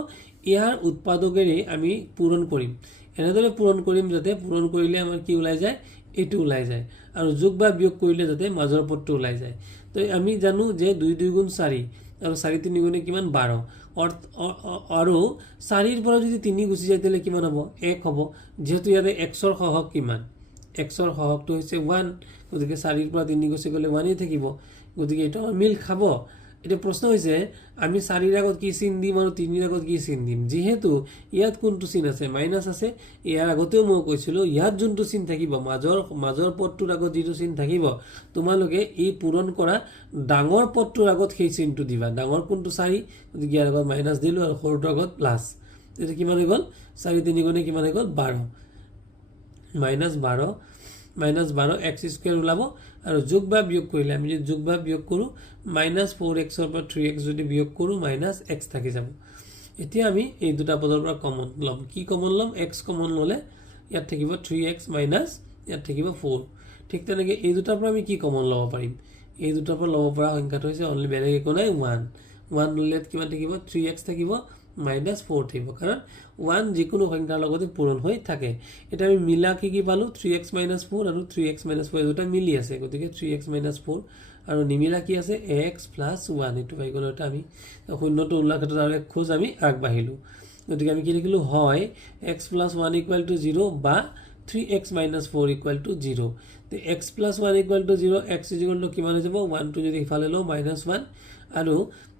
ইয়াৰ উৎপাদকেৰে আমি পূৰণ কৰিম, এনেদৰে পূৰণ কৰিম যাতে পূৰণ কৰিলে আমাৰ কি ওলাই যায় এইটো ওলাই যায়, আৰু যোগ বা বিয়োগ কৰিলে যাতে মাজৰ পদটো ওলাই যায়। তো আমি জানো যে 2 2 গুণ 4 আৰু 4 3 গুণে কিমান 12, আৰু 4ৰ পৰা যদি 3 গুচি যায় তেতিয়াহ'লে কিমান হ'ব 1 হ'ব, যিহেতু ইয়াতে xৰ সহগ কিমান, xৰ সহগটো হৈছে 1, গতিকে 4ৰ পৰা 3 গুচি গ'লে 1এই থাকিব, গতিকে এইটো আমাৰ মিল খাব। এতিয়া প্ৰশ্ন হৈছে আমি 4ৰ আগত কি চিন দিম আৰু 3ৰ আগত কি চিন দিম, যিহেতু ইয়াত কোনটো চিন আছে মাইনাছ আছে, ইয়াৰ আগতেও মই কৈছিলোঁ ইয়াত যোনটো চিন থাকিব মাজৰ পদটোৰ আগত যিটো চিন থাকিব, তোমালোকে এই পূৰণ কৰা ডাঙৰ পদটোৰ আগত সেই চিনটো দিবা, ডাঙৰ কোনটো 4, গতিকে ইয়াৰ আগত মাইনাছ দিলোঁ আৰু সৰুটোৰ আগত প্লাছ, তেতিয়া কিমান হৈ গ'ল 4 3 গুণে কিমান হৈ গ'ল 12, -12 x স্কুৱেৰ ওলাব, আৰু যোগ বা বিয়োগ কৰিলে আমি যদি যোগ বা বিয়োগ কৰোঁ -4xৰ পৰা 3x যদি বিয়োগ কৰোঁ -x থাকি যাব। এতিয়া আমি এই দুটা পদৰ পৰা কমন ল'ম, কি কমন ল'ম, x কমন ল'লে ইয়াত থাকিব 3x ইয়াত থাকিব 4, ঠিক তেনেকৈ এই দুটাৰ পৰা আমি কি কমন ল'ব পাৰিম, এই দুটাৰ পৰা ল'ব পৰা সংখ্যাটো হৈছে অনলি বেলেগ একো নাই 1 ল'লে কিমান থাকিব 3x থাকিব -4 থাকিব, কাৰণ 1 যিকোনো সংখ্যাৰ লগতে পূৰণ হৈ থাকে। এতিয়া আমি মিলা কি পালোঁ 3x -4 আৰু 3x -4 এই দুটা মিলি আছে, গতিকে 3x -4, আৰু নিমিলা কি আছে x + 1, এইটো পাই গ'লো। এটা আমি শূন্যটো ওলোৱাৰ ক্ষেত্ৰত আৰু এক খোজ আমি আগবাঢ়িলোঁ, গতিকে আমি কি লিখিলোঁ হয় x + 1 = 0 বা 3x -4 = 0, তো x + 1 = 0, x = কিমান হৈ যাব 1টো যদি ইফালে লওঁ -1, আৰু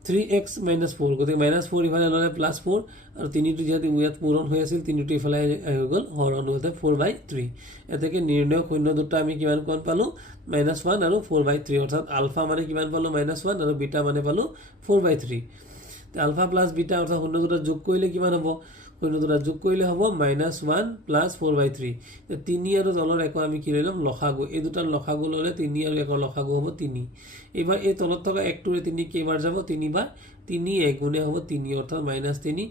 3x -4, গতিকে -4 ইফালে ল'লে +4, আৰু 3টো যিহেতু ইয়াত পূৰণ হৈ আছিল 3টো ইফালে হৈ গ'ল হৰণ হৈ 4/3, এতেকে নিৰ্ণয় শূন্য দুটা আমি কিমান কোণ পালোঁ -1 আৰু 4/3, অৰ্থাৎ আলফা মানে কিমান পালোঁ -1 আৰু বিটা মানে পালোঁ 4/3। আলফা প্লাছ বিটা অৰ্থাৎ শূন্য দুটা যোগ কৰিলে কিমান হ'ব, শূন্য দুটা যোগ কৰিলে হ'ব -1 + 4/3, 3 আৰু তলৰ 1 আমি কি লৈ ল'ম লসাগু, এই দুটাৰ লসাগু ল'লে 3 আৰু 1ৰ লসাগু হ'ব 3। এইবাৰ এই তলত থকা 1টোৰে 3 কেইবাৰ যাব 3 বাৰ, 3 1 গুণে হ'ব 3, অৰ্থাৎ -3,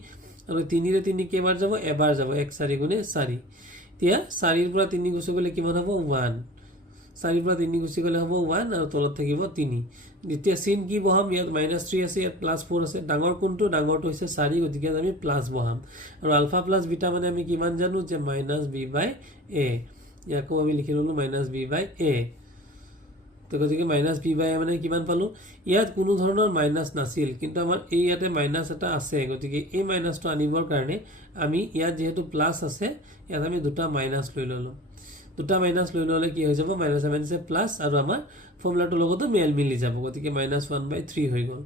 আৰু 3ৰে 3 কেইবাৰ যাব এবাৰ যাব, 1 4 গুণে 4। এতিয়া 4ৰ পৰা 3 গুচি গ'লে কিমান হ'ব 1, 4ৰ পৰা 3 গুচি গ'লে হ'ব 1, আৰু তলত থাকিব 3। এতিয়া চিন কি বহাম, ইয়াত -3 আছে, ইয়াত +4 আছে, ডাঙৰ কোনটো, ডাঙৰটো হৈছে 4, গতিকে আমি প্লাছ বহাম, আৰু আলফা প্লাছ বিটা মানে আমি কিমান জানো যে -b/a, ইয়াকো আমি লিখি ল'লোঁ -b/a, তো গতিকে -b/a মানে কিমান পালোঁ, ইয়াত কোনো ধৰণৰ মাইনাছ নাছিল, কিন্তু আমাৰ এই ইয়াতে মাইনাছ এটা আছে, গতিকে এই মাইনাছটো আনিবৰ কাৰণে আমি ইয়াত যিহেতু প্লাছ আছে ইয়াত আমি দুটা মাইনাছ লৈ ল'লোঁ, দুটা মাইনাছ লৈ ল'লে কি হৈ যাব -1 প্লাছ, আৰু আমাৰ ফৰ্মুলাটোৰ লগতো মেল মিলি যাব, গতিকে -1/3 হৈ গ'ল।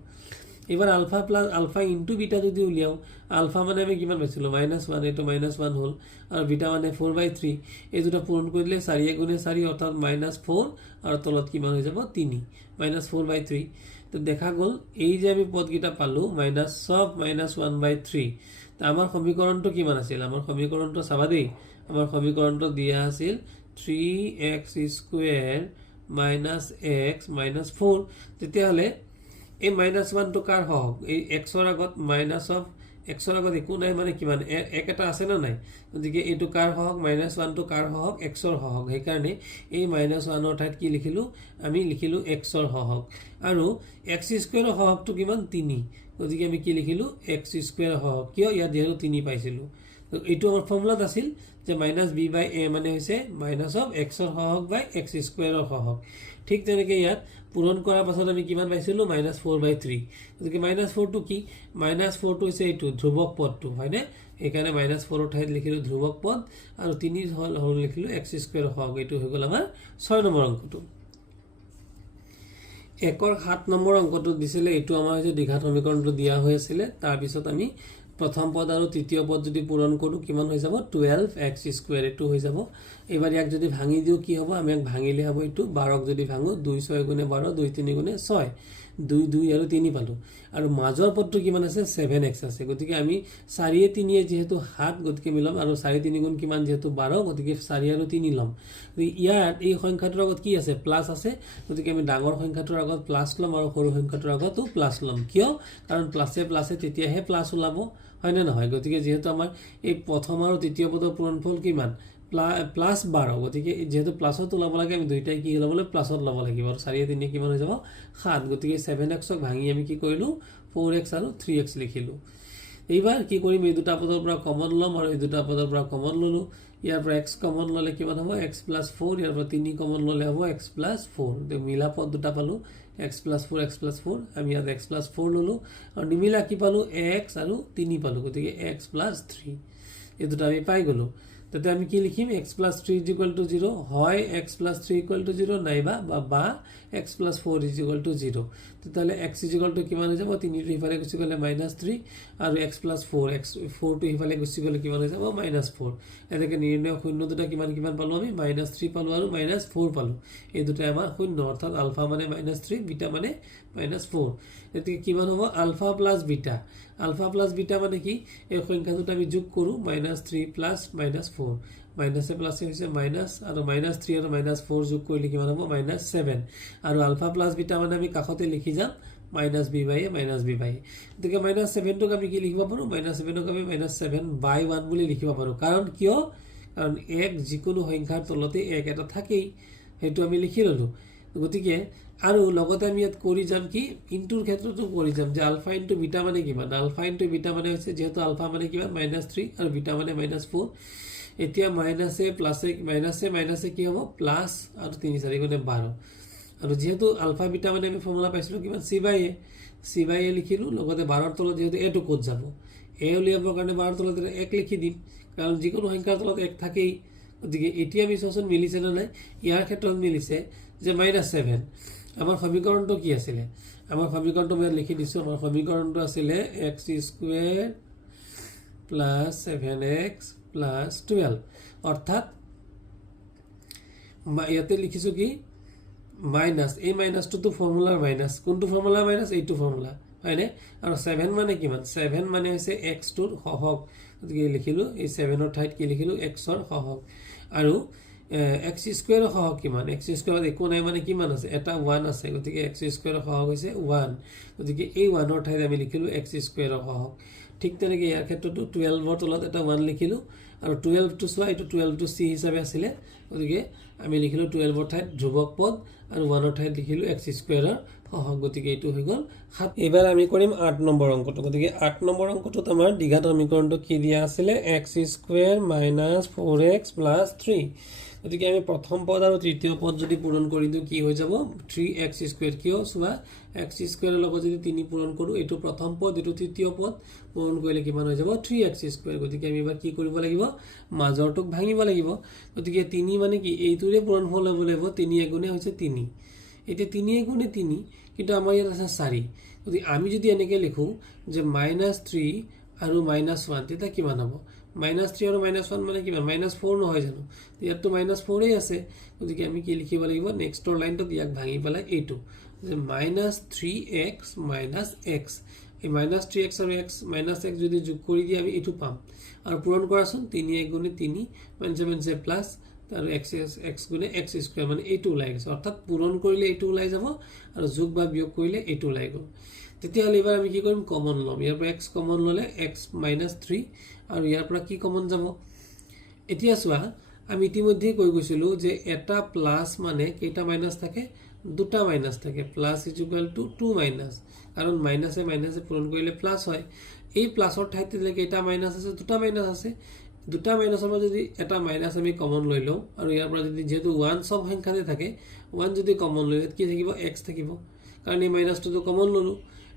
এবাৰ alpha plus alpha into beta যদি উলিয়াও, আলফা মানে আমি কিমান পাইছিলোঁ -1, এইটো -1 হ'ল, আৰু বিটা মানে 4/3, এই দুটা পূৰণ কৰিলে 4 গুণে 4, অৰ্থাৎ -4, আৰু তলত কিমান হৈ যাব 3, -4/3। তো দেখা গ'ল এই যে আমি পদকেইটা পালোঁ -1/3, তো আমাৰ সমীকৰণটো কিমান আছিল, আমাৰ সমীকৰণটো চাবা দেই, আমাৰ সমীকৰণটো দিয়া আছিল 3x স্কুৱেৰ -x -4, তেতিয়াহ'লে এই -1টো কাৰ সহগ, এই xৰ আগত xৰ আগত একো নাই মানে কিমান 1 এটা আছে নে নাই, গতিকে এইটো কাৰ সহগ -1টো কাৰ সহগ xৰ সহগ, সেইকাৰণে এই -1ৰ ঠাইত কি লিখিলোঁ আমি লিখিলোঁ xৰ সহগ, আৰু x স্কুৱেৰৰ সহগটো কিমান 3, গতিকে আমি কি লিখিলোঁ x স্কুৱেৰৰ সহগ, কিয় ইয়াত যিহেতু 3 পাইছিলোঁ। তো এইটো আমাৰ ফৰ্মুলাত আছিল যে -b/a মানে হৈছে -xৰ সহগ বাই x স্কুৱেৰৰ সহগ। ঠিক তেনেকৈ ইয়াত পূৰণ কৰাৰ পাছত আমি কিমান পাইছিলোঁ -4/3 গতিকে -4টো কি -4টো হৈছে এইটো ধ্ৰুৱক পদটো হয়নে সেইকাৰণে -4ৰ ঠাইত লিখিলোঁ ধ্ৰুৱক পদ আৰু 3 হ'ল লিখিলোঁ x² হওক এইটো হৈ গ'ল আমাৰ 6 নম্বৰ অংকটো 1ৰ 7 নম্বৰ অংকটো দিছিলে এইটো আমাৰ হৈছে দ্বিঘাত সমীকৰণটো দিয়া হৈ আছিলে তাৰপিছত আমি প্ৰথম পদ আৰু তৃতীয় পদ যদি পূৰণ কৰোঁ কিমান হৈ যাব 12x² এইটো হৈ যাব এবাৰ ইয়াক যদি ভাঙি দিওঁ কি হ'ব আমি ইয়াক ভাঙিলে হ'ব এইটো 12ক যদি ভাঙো 2 6 গুণে 12 2 3 গুণে 6 2 2 আৰু 3 পালোঁ আৰু মাজৰ পদটো কিমান আছে 7x আছে গতিকে আমি 4 3 যেহেতু 7 গতিকে মিলাম আৰু 4 3 গুণ কিমান যেহেতু 12 গতিকে 4 আৰু 3 লম ইয়াত এই সংখ্যাটোৰ আগত কি আছে প্লাস আছে গতিকে আমি ডাঙৰ সংখ্যাটোৰ আগত প্লাস লম আৰু সৰু সংখ্যাটোৰ আগতো প্লাস লম কিয় কাৰণ প্লাসে প্লাসে তেতিয়াহে প্লাস ওলাব হয় না নহয় গতিকে যেহেতু আমাৰ এই প্ৰথম আৰু তৃতীয় পদৰ পূৰণফল কিমান +12 গতিকে যেহেতু প্লাছত ওলাব লাগে আমি দুইটাই কি ল'ব লাগে প্লাছত ল'ব লাগিব আৰু 4 3 কিমান হৈ যাব 7 গতিকে 7x ক ভাঙি আমি কি কৰিলোঁ 4x আৰু 3x লিখিলোঁ এইবাৰ কি কৰিম এই দুটা পদৰ পৰা কমন ল'ম আৰু এই দুটা পদৰ পৰা কমন ল'লোঁ ইয়াৰ পৰা x কমন ল'লে কিমান হ'ব x + 4 ইয়াৰ পৰা 3 কমন ল'লে হ'ব x + 4 তে মিলা পদ দুটা পালোঁ x + 4 আমি ইয়াত x + 4 ল'লোঁ আৰু নিমিলা কি পালোঁ x আৰু 3 পালোঁ গতিকে x + 3 এই দুটা আমি পাই গ'লোঁ তাতে আমি কি লিখিম x + 3 = 0 হয় x + 3 = 0 নাইবা বা x + 4 = 0 তেতিয়াহ'লে x = কিমান হৈ যাব 3 টো ইফালে গুচি গ'লে -3 আৰু x + 4 4 টো ইফালে গুচি গ'লে কিমান হৈ যাব -4 এনেকৈ নিৰ্ণয় শূন্য দুটা কিমান পালোঁ আমি -3 পালোঁ আৰু -4 পালোঁ এই দুটাই আমাৰ শূন্য অৰ্থাৎ আলফা মানে -3 বিটা মানে -4 এতিকে কিমান হ'ব আলফা প্লাস বিটা মানে কি এই সংখ্যা দুটা আমি যোগ কৰোঁ -3 প্লাস -4 মাইনাসে প্লাসে হৈছে মাইনাস আৰু -3 আৰু -4 যোগ কৰিলে কিমান হ'ব -7 আৰু আলফা প্লাস বিটা মানে আমি কাষতে লিখি যাম -b/a গতিকে -7টোক আমি কি লিখিব পাৰোঁ -7ক আমি -7/1 বুলি লিখিব পাৰোঁ কাৰণ কিয় কাৰণ এক যিকোনো সংখ্যাৰ তলতে এক এটা থাকেই সেইটো আমি লিখি ল'লোঁ গতিকে আৰু লগতে আমি ইয়াত কৰি যাম কি ইনটুৰ ক্ষেত্ৰতো কৰি যাম যে আলফা ইনটু বিটা মানে কিমান আলফা ইনটু বিটা মানে হৈছে যেহেতু আলফা মানে কিমান -3 আৰু বিটা মানে -4 এতিয়া মাইনাসে প্লাসে মাইনাসে কি হ'ব প্লাস আৰু 3 4 গুণে 12 আৰু যেহেতু আলফা বিটা মানে আমি ফৰ্মুলা পাইছিলোঁ কিমান c/a লিখিলোঁ লগতে 12ৰ তলত যেহেতু a টো ক'ত যাব a উলিয়াবৰ কাৰণে 12ৰ তলত 1 লিখি দিম কাৰণ যিকোনো সংখ্যাৰ তলত 1 থাকেই গতিকে এতিয়া আমি চাওঁচোন মিলিছে নে নাই ইয়াৰ ক্ষেত্ৰত মিলিছে যে -7 আমাৰ সমীকৰণটো কি আছিলে আমাৰ সমীকৰণটো মই লিখি দিছোঁ আমাৰ সমীকৰণটো আছিলে x² + 7x + 12 অৰ্থাৎ ইয়াতে লিখিছোঁ কি মাইনাস এই মাইনাসটো ফৰ্মুলাৰ মাইনাস কোনটো ফৰ্মুলাৰ মাইনাস এইটো ফৰ্মুলা হয়নে আৰু 7 মানে কিমান 7 মানে হৈছে x টোৰ সহগ গতিকে লিখিলোঁ এই 7ৰ ঠাইত কি লিখিলোঁ x ৰ সহগ আৰু x² ৰ সহগ কিমান x² একো নাই মানে কিমান আছে এটা 1 আছে গতিকে x² ৰ সহগ হৈছে 1 গতিকে এই 1ৰ ঠাইত আমি লিখিলোঁ x² ৰ সহগ ঠিক তেনেকৈ ইয়াৰ ক্ষেত্ৰতো 12ৰ তলত এটা 1 লিখিলোঁ আৰু 12 টো চোৱা এইটো 12 টো c হিচাপে আছিলে গতিকে আমি লিখিলোঁ 12ৰ ঠাইত ধ্ৰুৱক পদ আৰু 1ৰ ঠাইত লিখিলোঁ x² ৰ সহগ গতিকে এইটো হৈ গ'ল 7 এবাৰ আমি কৰিম 8 নম্বৰ অংকটো গতিকে 8 নম্বৰ অংকটোত আমাৰ দ্বিঘাত সমীকৰণটো কি দিয়া আছিলে x² - 4x + 3 গতিকে আমি প্ৰথম পদ আৰু তৃতীয় পদ যদি পূৰণ কৰি দিওঁ কি হৈ যাব 3x² কিয় চোৱা x² ৰ লগত যদি 3 পূৰণ কৰোঁ এইটো প্ৰথম পদ এইটো তৃতীয় পদ পূৰণ কৰিলে কিমান হৈ যাব 3x² গতিকে আমি এবাৰ কি কৰিব লাগিব মাজৰটোক ভাঙিব লাগিব গতিকে 3 মানে কি এইটোৰে পূৰণফল হ'ব লাগিব 3 গুণে হৈছে 3 এতিয়া 3 গুণে 3 কিন্তু আমাৰ ইয়াত আছে 4 গতিকে আমি যদি এনেকৈ লিখোঁ যে -3 আৰু -1 তেতিয়া কিমান হ'ব -3 আৰু -1 মানে কিমান -4 নহয় জানো ইয়াততো -4 আছে গতিকে আমি কি লিখিব লাগিব নেক্সটৰ লাইনটোত ইয়াক ভাঙি পেলাই এইটো যে -3x - x এই -3x আৰু x - x যদি যোগ কৰি দিয়ে আমি এইটো পাম আৰু পূৰণ কৰাচোন 3 গুণে 3 7 প্লাস আৰু x গুণে x² মানে এইটো ওলাই গৈছে অৰ্থাৎ পূৰণ কৰিলে এইটো ওলাই যাব আৰু যোগ বা বিয়োগ কৰিলে এইটো ওলাই গ'ল তেতিয়াহ'লে এবাৰ আমি কি কৰিম কমন ল'ম ইয়াৰ পৰা x কমন ল'লে x - 3 আৰু ইয়াৰ পৰা কি কমন যাব এতিয়া চোৱা আমি ইতিমধ্যে কৈ গৈছিলোঁ যে এটা প্লাস মানে কেইটা মাইনাস থাকে দুটা মাইনাস থাকে প্লাস = 2 মাইনাস কাৰণ মাইনাসে পূৰণ কৰিলে প্লাস হয় এই প্লাসৰ ঠাইতে কেইটা মাইনাস আছে দুটা মাইনাস আছে দুটা মাইনাছৰ পৰা যদি এটা মাইনাছ আমি কমন লৈ লওঁ আৰু ইয়াৰ পৰা যদি যেহেতু 1 সব সংখ্যাতে থাকে 1 যদি কমন লৈ কি থাকিব x থাকিব কাৰণ এই মাইনাছটো কমন ললো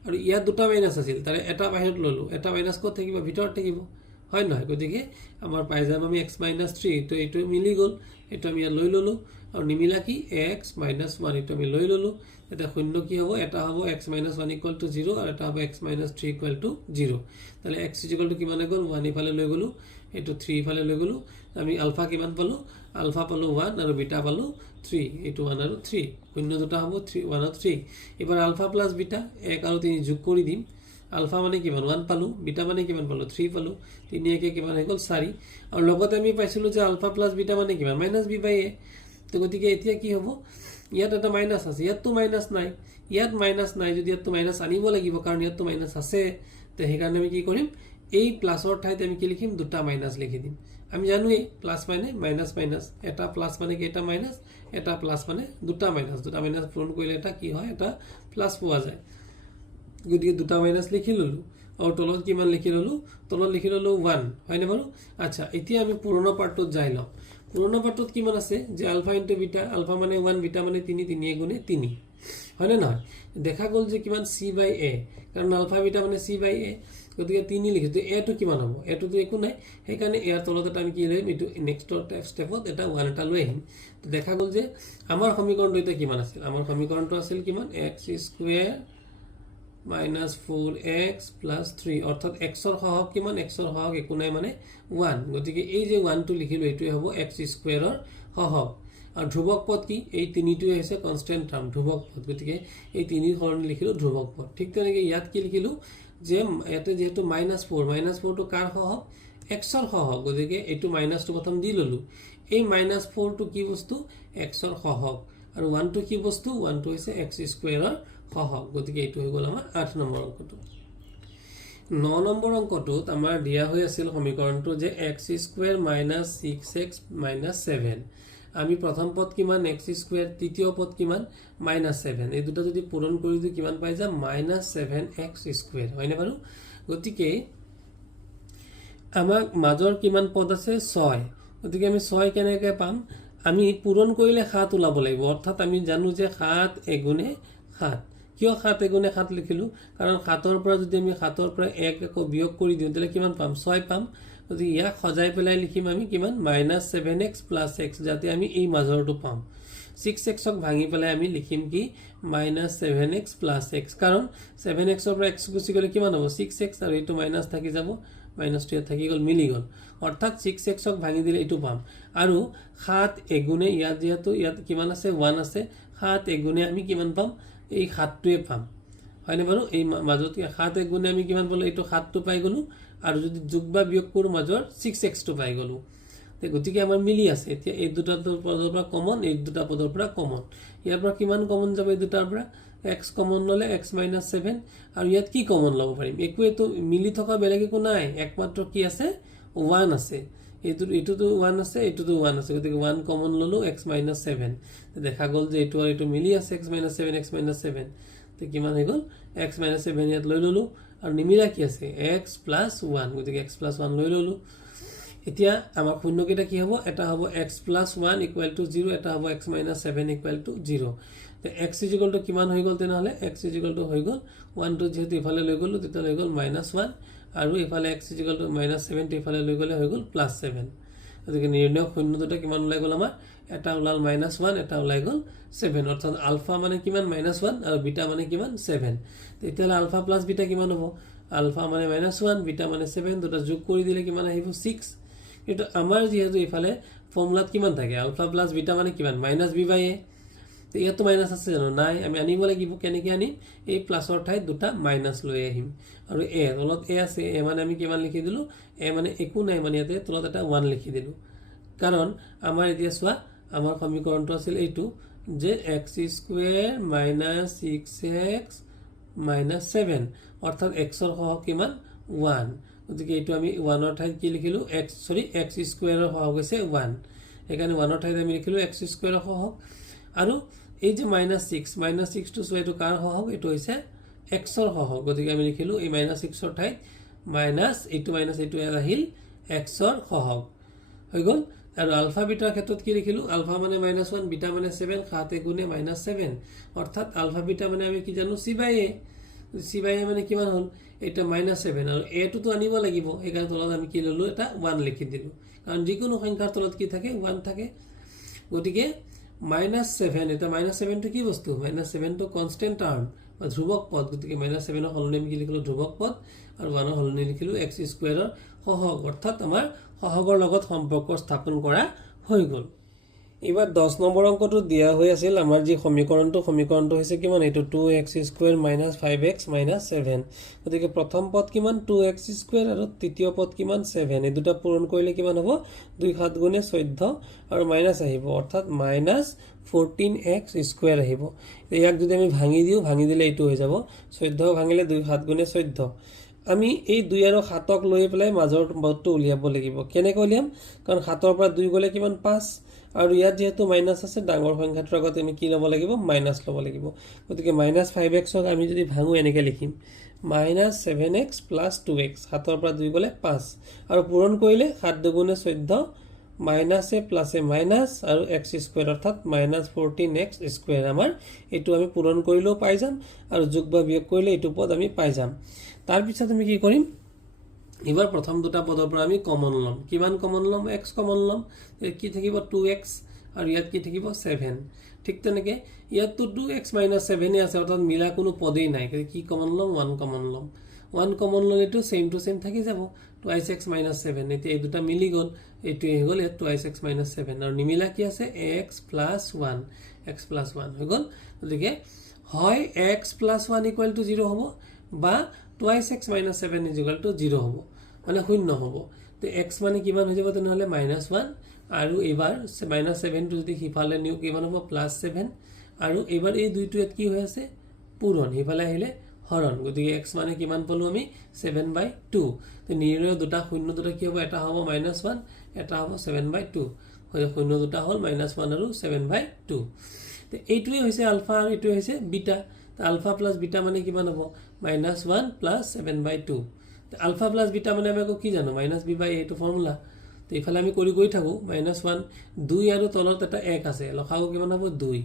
আৰু ইয়াত দুটা মাইনাছ আছিল তাৰে এটা বাহিৰত ললো এটা মাইনাছ ক'ত থাকিব ভিতৰত থাকিব হয় নহয় গতিকে আমাৰ পাই যাম আমি x - 3 তো এইটো মিলি গল এইটো আমি ইয়াত লৈ ললো আৰু নিমিলা কি x - 1 এইটো আমি লৈ ললো এটা শূন্য কি হ'ব এটা হ'ব x - 1 = 0 আৰু এটা হ'ব x - 3 = 0 তাহলে x = কিমান গল 1 ইফালে লৈ গলো এইটো 3 ইফালে লৈ গলো আমি আলফা কিমান পালো আলফা পালো 1 আৰু বিটা পালো 3 এইটো 1 আৰু 3 শূন্য দুটা হ'ব 3 1 আৰু 3 এবাৰ আলফা প্লাস বিটা 1 আৰু 3 যোগ কৰি দিম আলফা মানে কিমান 1 পালো বিটা মানে কিমান পালো 3 পালো 3 একে কিমান হৈ গল 4 আৰু লগতে আমি পাইছিলো যে আলফা প্লাস বিটা মানে কিমান -b/a তো গতিকে এতিয়া কি হ'ব ইয়াত এটা মাইনাস আছে ইয়াত তো মাইনাস নাই ইয়াত মাইনাস নাই যদি ইয়াত তো মাইনাস আনিব লাগিব কাৰণ ইয়াত তো মাইনাস আছে তো সেই কাৰণে আমি কি কৰিম এই প্লাসৰ ঠাইত আমি কি লিখিম দুটা মাইনাস লিখি দিম আমি জানো এই প্লাস মানে মাইনাস মাইনাস এটা প্লাস মানে কি এটা মাইনাস এটা প্লাস মানে দুটা মাইনাস পূৰণ কৰিলে এটা কি হয় এটা প্লাস পোৱা যায় গতিকে দুটা মাইনাস লিখি ললো আৰু তলত কিমান লিখি ললো তলত লিখি ললো 1 হয়নে বাৰু আচ্ছা এতিয়া আমি পুৰণা পাৰ্টত যাই লওঁ পুৰণা পাৰ্টত কিমান আছে যে আলফা ইনটু বিটা আলফা মানে 1 বিটা মানে 3 3 গুণে 3 হয়নে নহয় দেখা গল যে কিমান c/a কাৰণ আলফা বিটা মানে c/a গতিকে 3 লিখিছো a টো কিমান হ'ব a টো একো নাই সেই কাৰণে ইয়াৰ তলত এটা আমি কি লম এটো নেক্সট স্টেপত এটা 1 এটা লৈ আহিম তো দেখা গল যে আমাৰ সমীকৰণটো এটা কিমান আছিল আমাৰ সমীকৰণটো আছিল কিমান x² - 4x + 3 অৰ্থাৎ x ৰ সহগ কিমান x ৰ সহগ একো নাই মানে 1 গতিকে এই যে 1 টো লিখিলো এটোই হ'ব x² ৰ সহগ আৰু ধ্ৰুৱক পদ কি এই তিনিটোই হৈছে কনস্ট্যান্ট টাৰ্ম ধ্ৰুৱক পদ গতিকে এই তিনিৰ সলনি লিখিলো ধ্ৰুৱক পদ ঠিক তেনেকৈ ইয়াত কি লিখিলো যে ইয়াতে যেহেতু -4 টো কাৰ সহগ x ৰ সহগ গতিকে এইটো মাইনাস টো প্ৰথম দি ললো এই -4 টো কি বস্তু x ৰ সহগ আৰু 1 টো কি বস্তু 1 টো হৈছে x² ৰ সহগ গতিকে এইটো হৈ গল আমাৰ 8 নম্বৰ অংকটো 9 নম্বৰ অংকটোত আমাৰ দিয়া হৈ আছিল সমীকৰণটো যে x² - 6x - 7 আমি প্ৰথম পদ কিমান x² তৃতীয় পদ কিমান -7 এই দুটা যদি পূৰণ কৰি দিও কিমান পাই যাম -7x² হয়নে বাৰু গতিকে আমাক মাজৰ কিমান পদ আছে 6 গতিকে আমি 6 কেনেকৈ পাম আমি পূৰণ কৰিলে 7 ওলাব লাগিব অৰ্থাৎ আমি জানো যে 7 এগুণে 7 কিয় 7 এগুণে 7 লিখিলো কাৰণ 7 ৰ পৰা যদি আমি 7 ৰ পৰা 1 আকৌ বিয়োগ কৰি দিও তেলে কিমান পাম 6 পাম গতিকে ইয়াক সজাই পেলাই লিখিম আমি কিমান -7x + x যাতে আমি এই মাজৰটো পাম 6x ক ভাঙি পেলাই আমি লিখিম কি -7x + x কাৰণ 7x ৰ পৰা x গুচি গলে কিমান হ'ব 6x আৰু এইটো মাইনাস থাকি যাব -2 থাকি গল মিলি গল অৰ্থাৎ 6x ক ভাঙি দিলে এইটো পাম আৰু 7 এগুণে ইয়াত যেহেতু ইয়াত কিমান আছে 1 আছে 7 এগুণে আমি কিমান পাম এই 7 টোৱে পাম হয়নে বাৰু এই মাজত 7 এগুণে আমি কিমান পালো এইটো 7 টো পাই গলো আৰু যদি যোগ বা বিয়োগ কৰো মাজৰ 6x টো পাই গলো তে গতিকে আমাৰ মিলি আছে এতিয়া এই দুটা পদৰ পৰা কমন এই দুটা পদৰ পৰা কমন ইয়াৰ পৰা কিমান কমন যাব এই দুটাৰ পৰা x কমন ললে x - 7 আৰু ইয়াত কি কমন লব পাৰিম একোটো মিলি থকা বেলেগ একো নাই একমাত্ৰ কি আছে 1 আছে এইটোতো 1 আছে এইটোতো 1 আছে গতিকে 1 কমন ললো x - 7 দেখা গল যে এইটো আৰু এইটো মিলি আছে x - 7 x - 7 তে কিমান হৈ গল x - 7 ইয়াত লৈ ললো আৰু নিমিলা কি আছে x + 1 গতিকে x + 1 লৈ ললো এতিয়া আমাৰ শূন্য কেইটা কি হ'ব এটা হ'ব x + 1 = 0 এটা হ'ব x - 7 = 0 তে x = কিমান হৈ গল তেনেহলে x = হৈ গল 1 টো যেহেতু ইফালে লৈ গলো তেতিয়া হৈ গল -1 আৰু ইফালে x = -7 টো ইফালে লৈ গলে হৈ গল +7 গতিকে নিৰ্ণয় শূন্য দুটা কিমান ওলাই গল আমাৰ এটা ওলাল -1 এটা ওলাই গল 7 অৰ্থাৎ আলফা মানে কিমান -1 আৰু বিটা মানে কিমান 7 তেতিয়ালে আলফা প্লাস বিটা কিমান হ'ব আলফা মানে -1 বিটা মানে 7 দুটা যোগ কৰি দিলে কিমান আহিব 6 কিন্তু আমাৰ যেহেতু ইফালে ফৰ্মুলাত কিমান থাকে আলফা প্লাস বিটা মানে কিমান -b/a তে ইয়াতো মাইনাস আছে জানো নাই আমি আনিব লাগিব কেনেকৈ আনিম এই প্লাসৰ ঠাইত দুটা মাইনাস লৈ আহিম আৰু a তলত a আছে a মানে আমি কিমান লিখি দিলো a মানে একো নাই মানে ইয়াতে তলত এটা 1 লিখি দিলো কাৰণ আমাৰ এতিয়া চোৱা আমাৰ সমীকৰণটো আছিল এইটো যে x² - 6x - 7 অৰ্থাৎ x ৰ সহগ কিমান 1 গতিকে এইটো আমি 1 ৰ ঠাইত কি লিখিলো x² ৰ সহগ হৈছে 1 এখানে 1 ৰ ঠাইত আমি লিখিলো x² ৰ সহগ আৰু এই যে -6 টো সোয়া এটো কাৰ সহগ এটো হৈছে x ৰ সহগ গতিকে আমি লিখিলো এই -6 ৰ ঠাইত মাইনাস এইটো আহিল এক্সৰ সহগ হৈ গ'ল। আৰু আলফা বিটাৰ ক্ষেত্ৰত কি লিখিলোঁ, আলফা মানে -1, বিটা মানে 7, 7 গুণে -7, অৰ্থাৎ আলফা বিটা মানে আমি কি জানো C by A. C by এ মানে কিমান হ'ল, এটা -7, আৰু এটোতো আনিব লাগিব, সেইকাৰণে তলত আমি কি ল'লোঁ, এটা 1 লিখি দিলোঁ, কাৰণ যিকোনো সংখ্যাৰ তলত কি থাকে, 1 থাকে। গতিকে -7, এটা -7টো কি বস্তু, -7টো কনষ্টেণ্ট টাৰ্ম বা ধ্ৰুৱক পদ, গতিকে -7ৰ সলনি আমি কি লিখিলোঁ, ধ্ৰুৱক পদ, আৰু 1ৰ সলনি লিখিলোঁ x স্কুৱেৰৰ সহগ, অৰ্থাৎ আমাৰ সহগৰ লগত সম্পৰ্ক স্থাপন কৰা হৈ গ'ল। এইবাৰ 10 নম্বৰ অংকটো দিয়া হৈ আছিল আমাৰ যি সমীকৰণটো হৈছে কিমান, এইটো 2x স্কুৱেৰ - 5x - 7, গতিকে প্ৰথম পদ কিমান 2x স্কুৱেৰ আৰু তৃতীয় পদ কিমান 7, এই দুটা পূৰণ কৰিলে কিমান হ'ব, 2 7 গুণে 14 আৰু মাইনাছ আহিব, অৰ্থাৎ -14x স্কুৱেৰ আহিব। ইয়াক যদি আমি ভাঙি দিওঁ, ভাঙি দিলে এইটো হৈ যাব, 14 ভাঙিলে 2 7 গুণে 14। আমি এই 2 আৰু 7ক লৈ পেলাই মাজৰ পদটো উলিয়াব লাগিব। কেনেকৈ উলিয়াম, কাৰণ 7ৰ পৰা 2 গ'লে কিমান 5, আৰু ইয়াত যিহেতু মাইনাছ আছে, ডাঙৰ সংখ্যাটোৰ আগত আমি কি ল'ব লাগিব, মাইনাছ ল'ব লাগিব। গতিকে -5xক আমি যদি ভাঙো এনেকৈ লিখিম, -7x + 2x, 7ৰ পৰা 2 গ'লে 5, আৰু পূৰণ কৰিলে 7 2 গুণে 14, মাইনাছে প্লাছে মাইনাছ আৰু x স্কুৱেৰ, অৰ্থাৎ -14x স্কুৱেৰ। আমাৰ এইটো আমি পূৰণ কৰিলেও পাই যাম, আৰু যোগ বা বিয়োগ কৰিলে এইটো পদ আমি পাই যাম। তাৰপিছত আমি কি কৰিম, এবাৰ প্ৰথম দুটা পদৰ পৰা আমি কমন ল'ম। কিমান কমন ল'ম, x কমন ল'ম, কি থাকিব 2x, আৰু ইয়াত কি থাকিব 7। ঠিক তেনেকৈ ইয়াততো 2x - 7 আছে, অৰ্থাৎ মিলা কোনো পদেই নাই, কি কমন ল'ম, 1 কমন ল'ম। 1 কমন ল'লেতো ছেম টু ছেম থাকি যাব, 2x - 7, এতিয়া এই দুটা মিলি গ'ল, এইটোৱে হৈ গ'ল ইয়াত 2x - 7, আৰু নিমিলা কি আছে, x + 1, x + 1 হৈ গ'ল। গতিকে হয় x + 1 = 0 হ'ব, বা 2x - 7 = 0 হ'ব, মানে 0 হ'ব। তো x মানে কিমান হৈ যাব তেনেহ'লে, -1, আৰু এইবাৰ -7টো যদি সিফালে নিওঁ কিমান হ'ব, +7, আৰু এইবাৰ এই দুইটো ইয়াত কি হৈ আছে, পূৰণ, সিফালে আহিলে হৰণ, গতিকে x মানে কিমান পালোঁ আমি, 7/2। তো নিৰ্ণয় দুটা শূন্য দুটা কি হ'ব, এটা হ'ব -1, এটা হ'ব 7/2, শূন্য দুটা হ'ল -1 আৰু 7/2। তো এইটোৱে হৈছে আলফা, আৰু এইটোৱে হৈছে বিটা। আলফা প্লাছ বিটা মানে কিমান হ'ব, -1 + 7/2। আলফা প্লাছ বিটা মানে আমি আকৌ কি জানো, -b/a, এইটো ফৰ্মুলা। তো এইফালে আমি কৰি গৈ থাকোঁ, -1, 2 আৰু তলত এটা 1 আছে, লসাগু কিমান হ'ব, 2,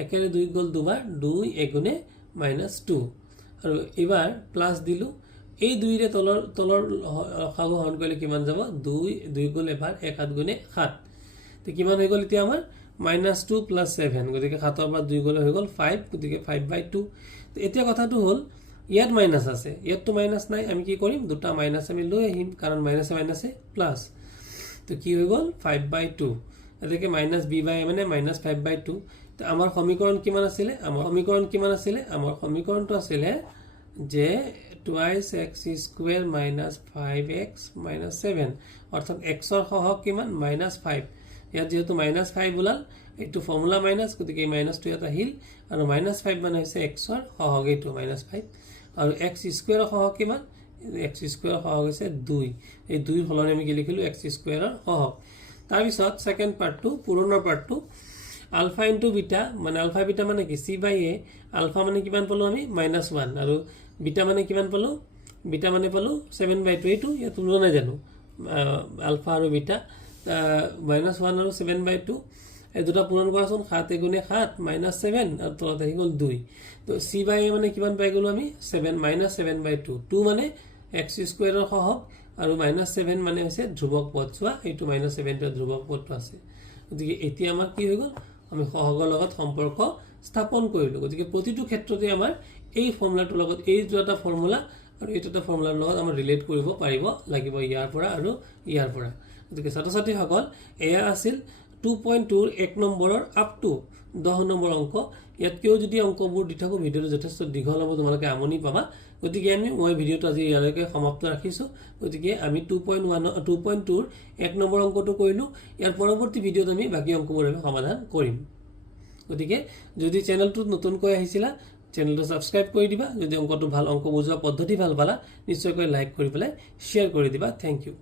1ৰে 2 গ'ল দুবাৰ, 2 1 গুণে -2, আৰু এইবাৰ প্লাছ দিলোঁ, এই 2ৰে তলৰ লসাগু হৰণ কৰিলে কিমান যাব, 2 গ'ল এবাৰ, 1 7 গুণে 7। তো কিমান হৈ গ'ল এতিয়া আমাৰ, -2 + 7, গতিকে 7ৰ পৰা 2 গ'লে হৈ গ'ল 5, গতিকে 5/2। তো এতিয়া কথাটো হ'ল, ইয়াত মাইনাছ আছে, ইয়াততো মাইনাছ নাই, আমি কি কৰিম, দুটা মাইনাছ আমি লৈ আহিম, কাৰণ মাইনাছে মাইনাছে প্লাছ। তো কি হৈ গ'ল, 5/2, গতিকে -b/a মানে -5/2। তো আমাৰ সমীকৰণ কিমান আছিলে, আমাৰ সমীকৰণটো আছিলে যে 2x স্কুৱেৰ - 5x - 7, অৰ্থাৎ xৰ সহগ কিমান, -5। ইয়াত যিহেতু -5 ওলাল, এইটো ফৰ্মুলা মাইনাছ, গতিকে এই মাইনাছটো ইয়াত আহিল, আৰু -5 মানে হৈছে xৰ সহগ, এইটো -5, আৰু x স্কুৱেৰৰ সহগ কিমান, x স্কুৱেৰৰ সহগ হৈছে 2, এই 2ৰ সলনি আমি কি লিখিলোঁ, x স্কুৱেৰৰ সহগ। তাৰপিছত ছেকেণ্ড পাৰ্টটো, পূৰণৰ পাৰ্টটো, আলফা ইনটু বিটা, মানে আলফা বিটা মানে কি, c/a, আলফা মানে কিমান পালোঁ আমি, -1, আৰু বিটা মানে কিমান পালোঁ, বিটা মানে পালোঁ 7/2, এইটো ইয়াত ওলোৱা নাই জানো, আলফা আৰু বিটা, -1 আৰু 7/2, এই দুটা পূৰণ কৰাচোন, 7 1 গুণে 7, -7, আৰু তলত আহি গ'ল 2। তো c/a মানে কিমান পাই গ'লোঁ আমি, -7/2, 2 মানে x স্কুৱেৰৰ সহগ, আৰু -7 মানে হৈছে ধ্ৰুৱক পদ, চোৱা এইটো -7টো ধ্ৰুৱক পদটো আছে। গতিকে এতিয়া আমাৰ কি হৈ গ'ল, আমি সহগৰ লগত সম্পৰ্ক স্থাপন কৰিলোঁ। গতিকে প্ৰতিটো ক্ষেত্ৰতে আমাৰ এই ফৰ্মুলাটোৰ লগত এইটো এটা ফৰ্মুলা আৰু এইটো এটা ফৰ্মুলাৰ লগত আমাৰ ৰিলেট কৰিব পাৰিব লাগিব, ইয়াৰ পৰা আৰু ইয়াৰ পৰা। গতিকে ছাত্ৰ ছাত্ৰীসকল, এয়া আছিল 2.2ৰ 1 নম্বৰৰ আপ টু 10 নম্বৰ অংক। ইয়াতকৈও যদি অংকবোৰ দি থাকোঁ, ভিডিঅ'টো যথেষ্ট দীঘল হ'ব, তোমালোকে আমনি পাবা। গতিকে মই ভিডিঅ'টো আজি ইয়ালৈকে সমাপ্ত ৰাখিছোঁ। গতিকে আমি 2.2ৰ 1 নম্বৰ অংকটো কৰিলোঁ। ইয়াৰ পৰৱৰ্তী ভিডিঅ'ত আমি বাকী অংকবোৰ আমি সমাধান কৰিম। গতিকে যদি চেনেলটোত নতুনকৈ আহিছিলা, চেনেলটো ছাবস্ক্ৰাইব কৰি দিবা। যদি অংকটো ভাল, অংক বুজোৱা পদ্ধতি ভাল পালা, নিশ্চয়কৈ লাইক কৰি পেলাই শ্বেয়াৰ কৰি দিবা। Thank U.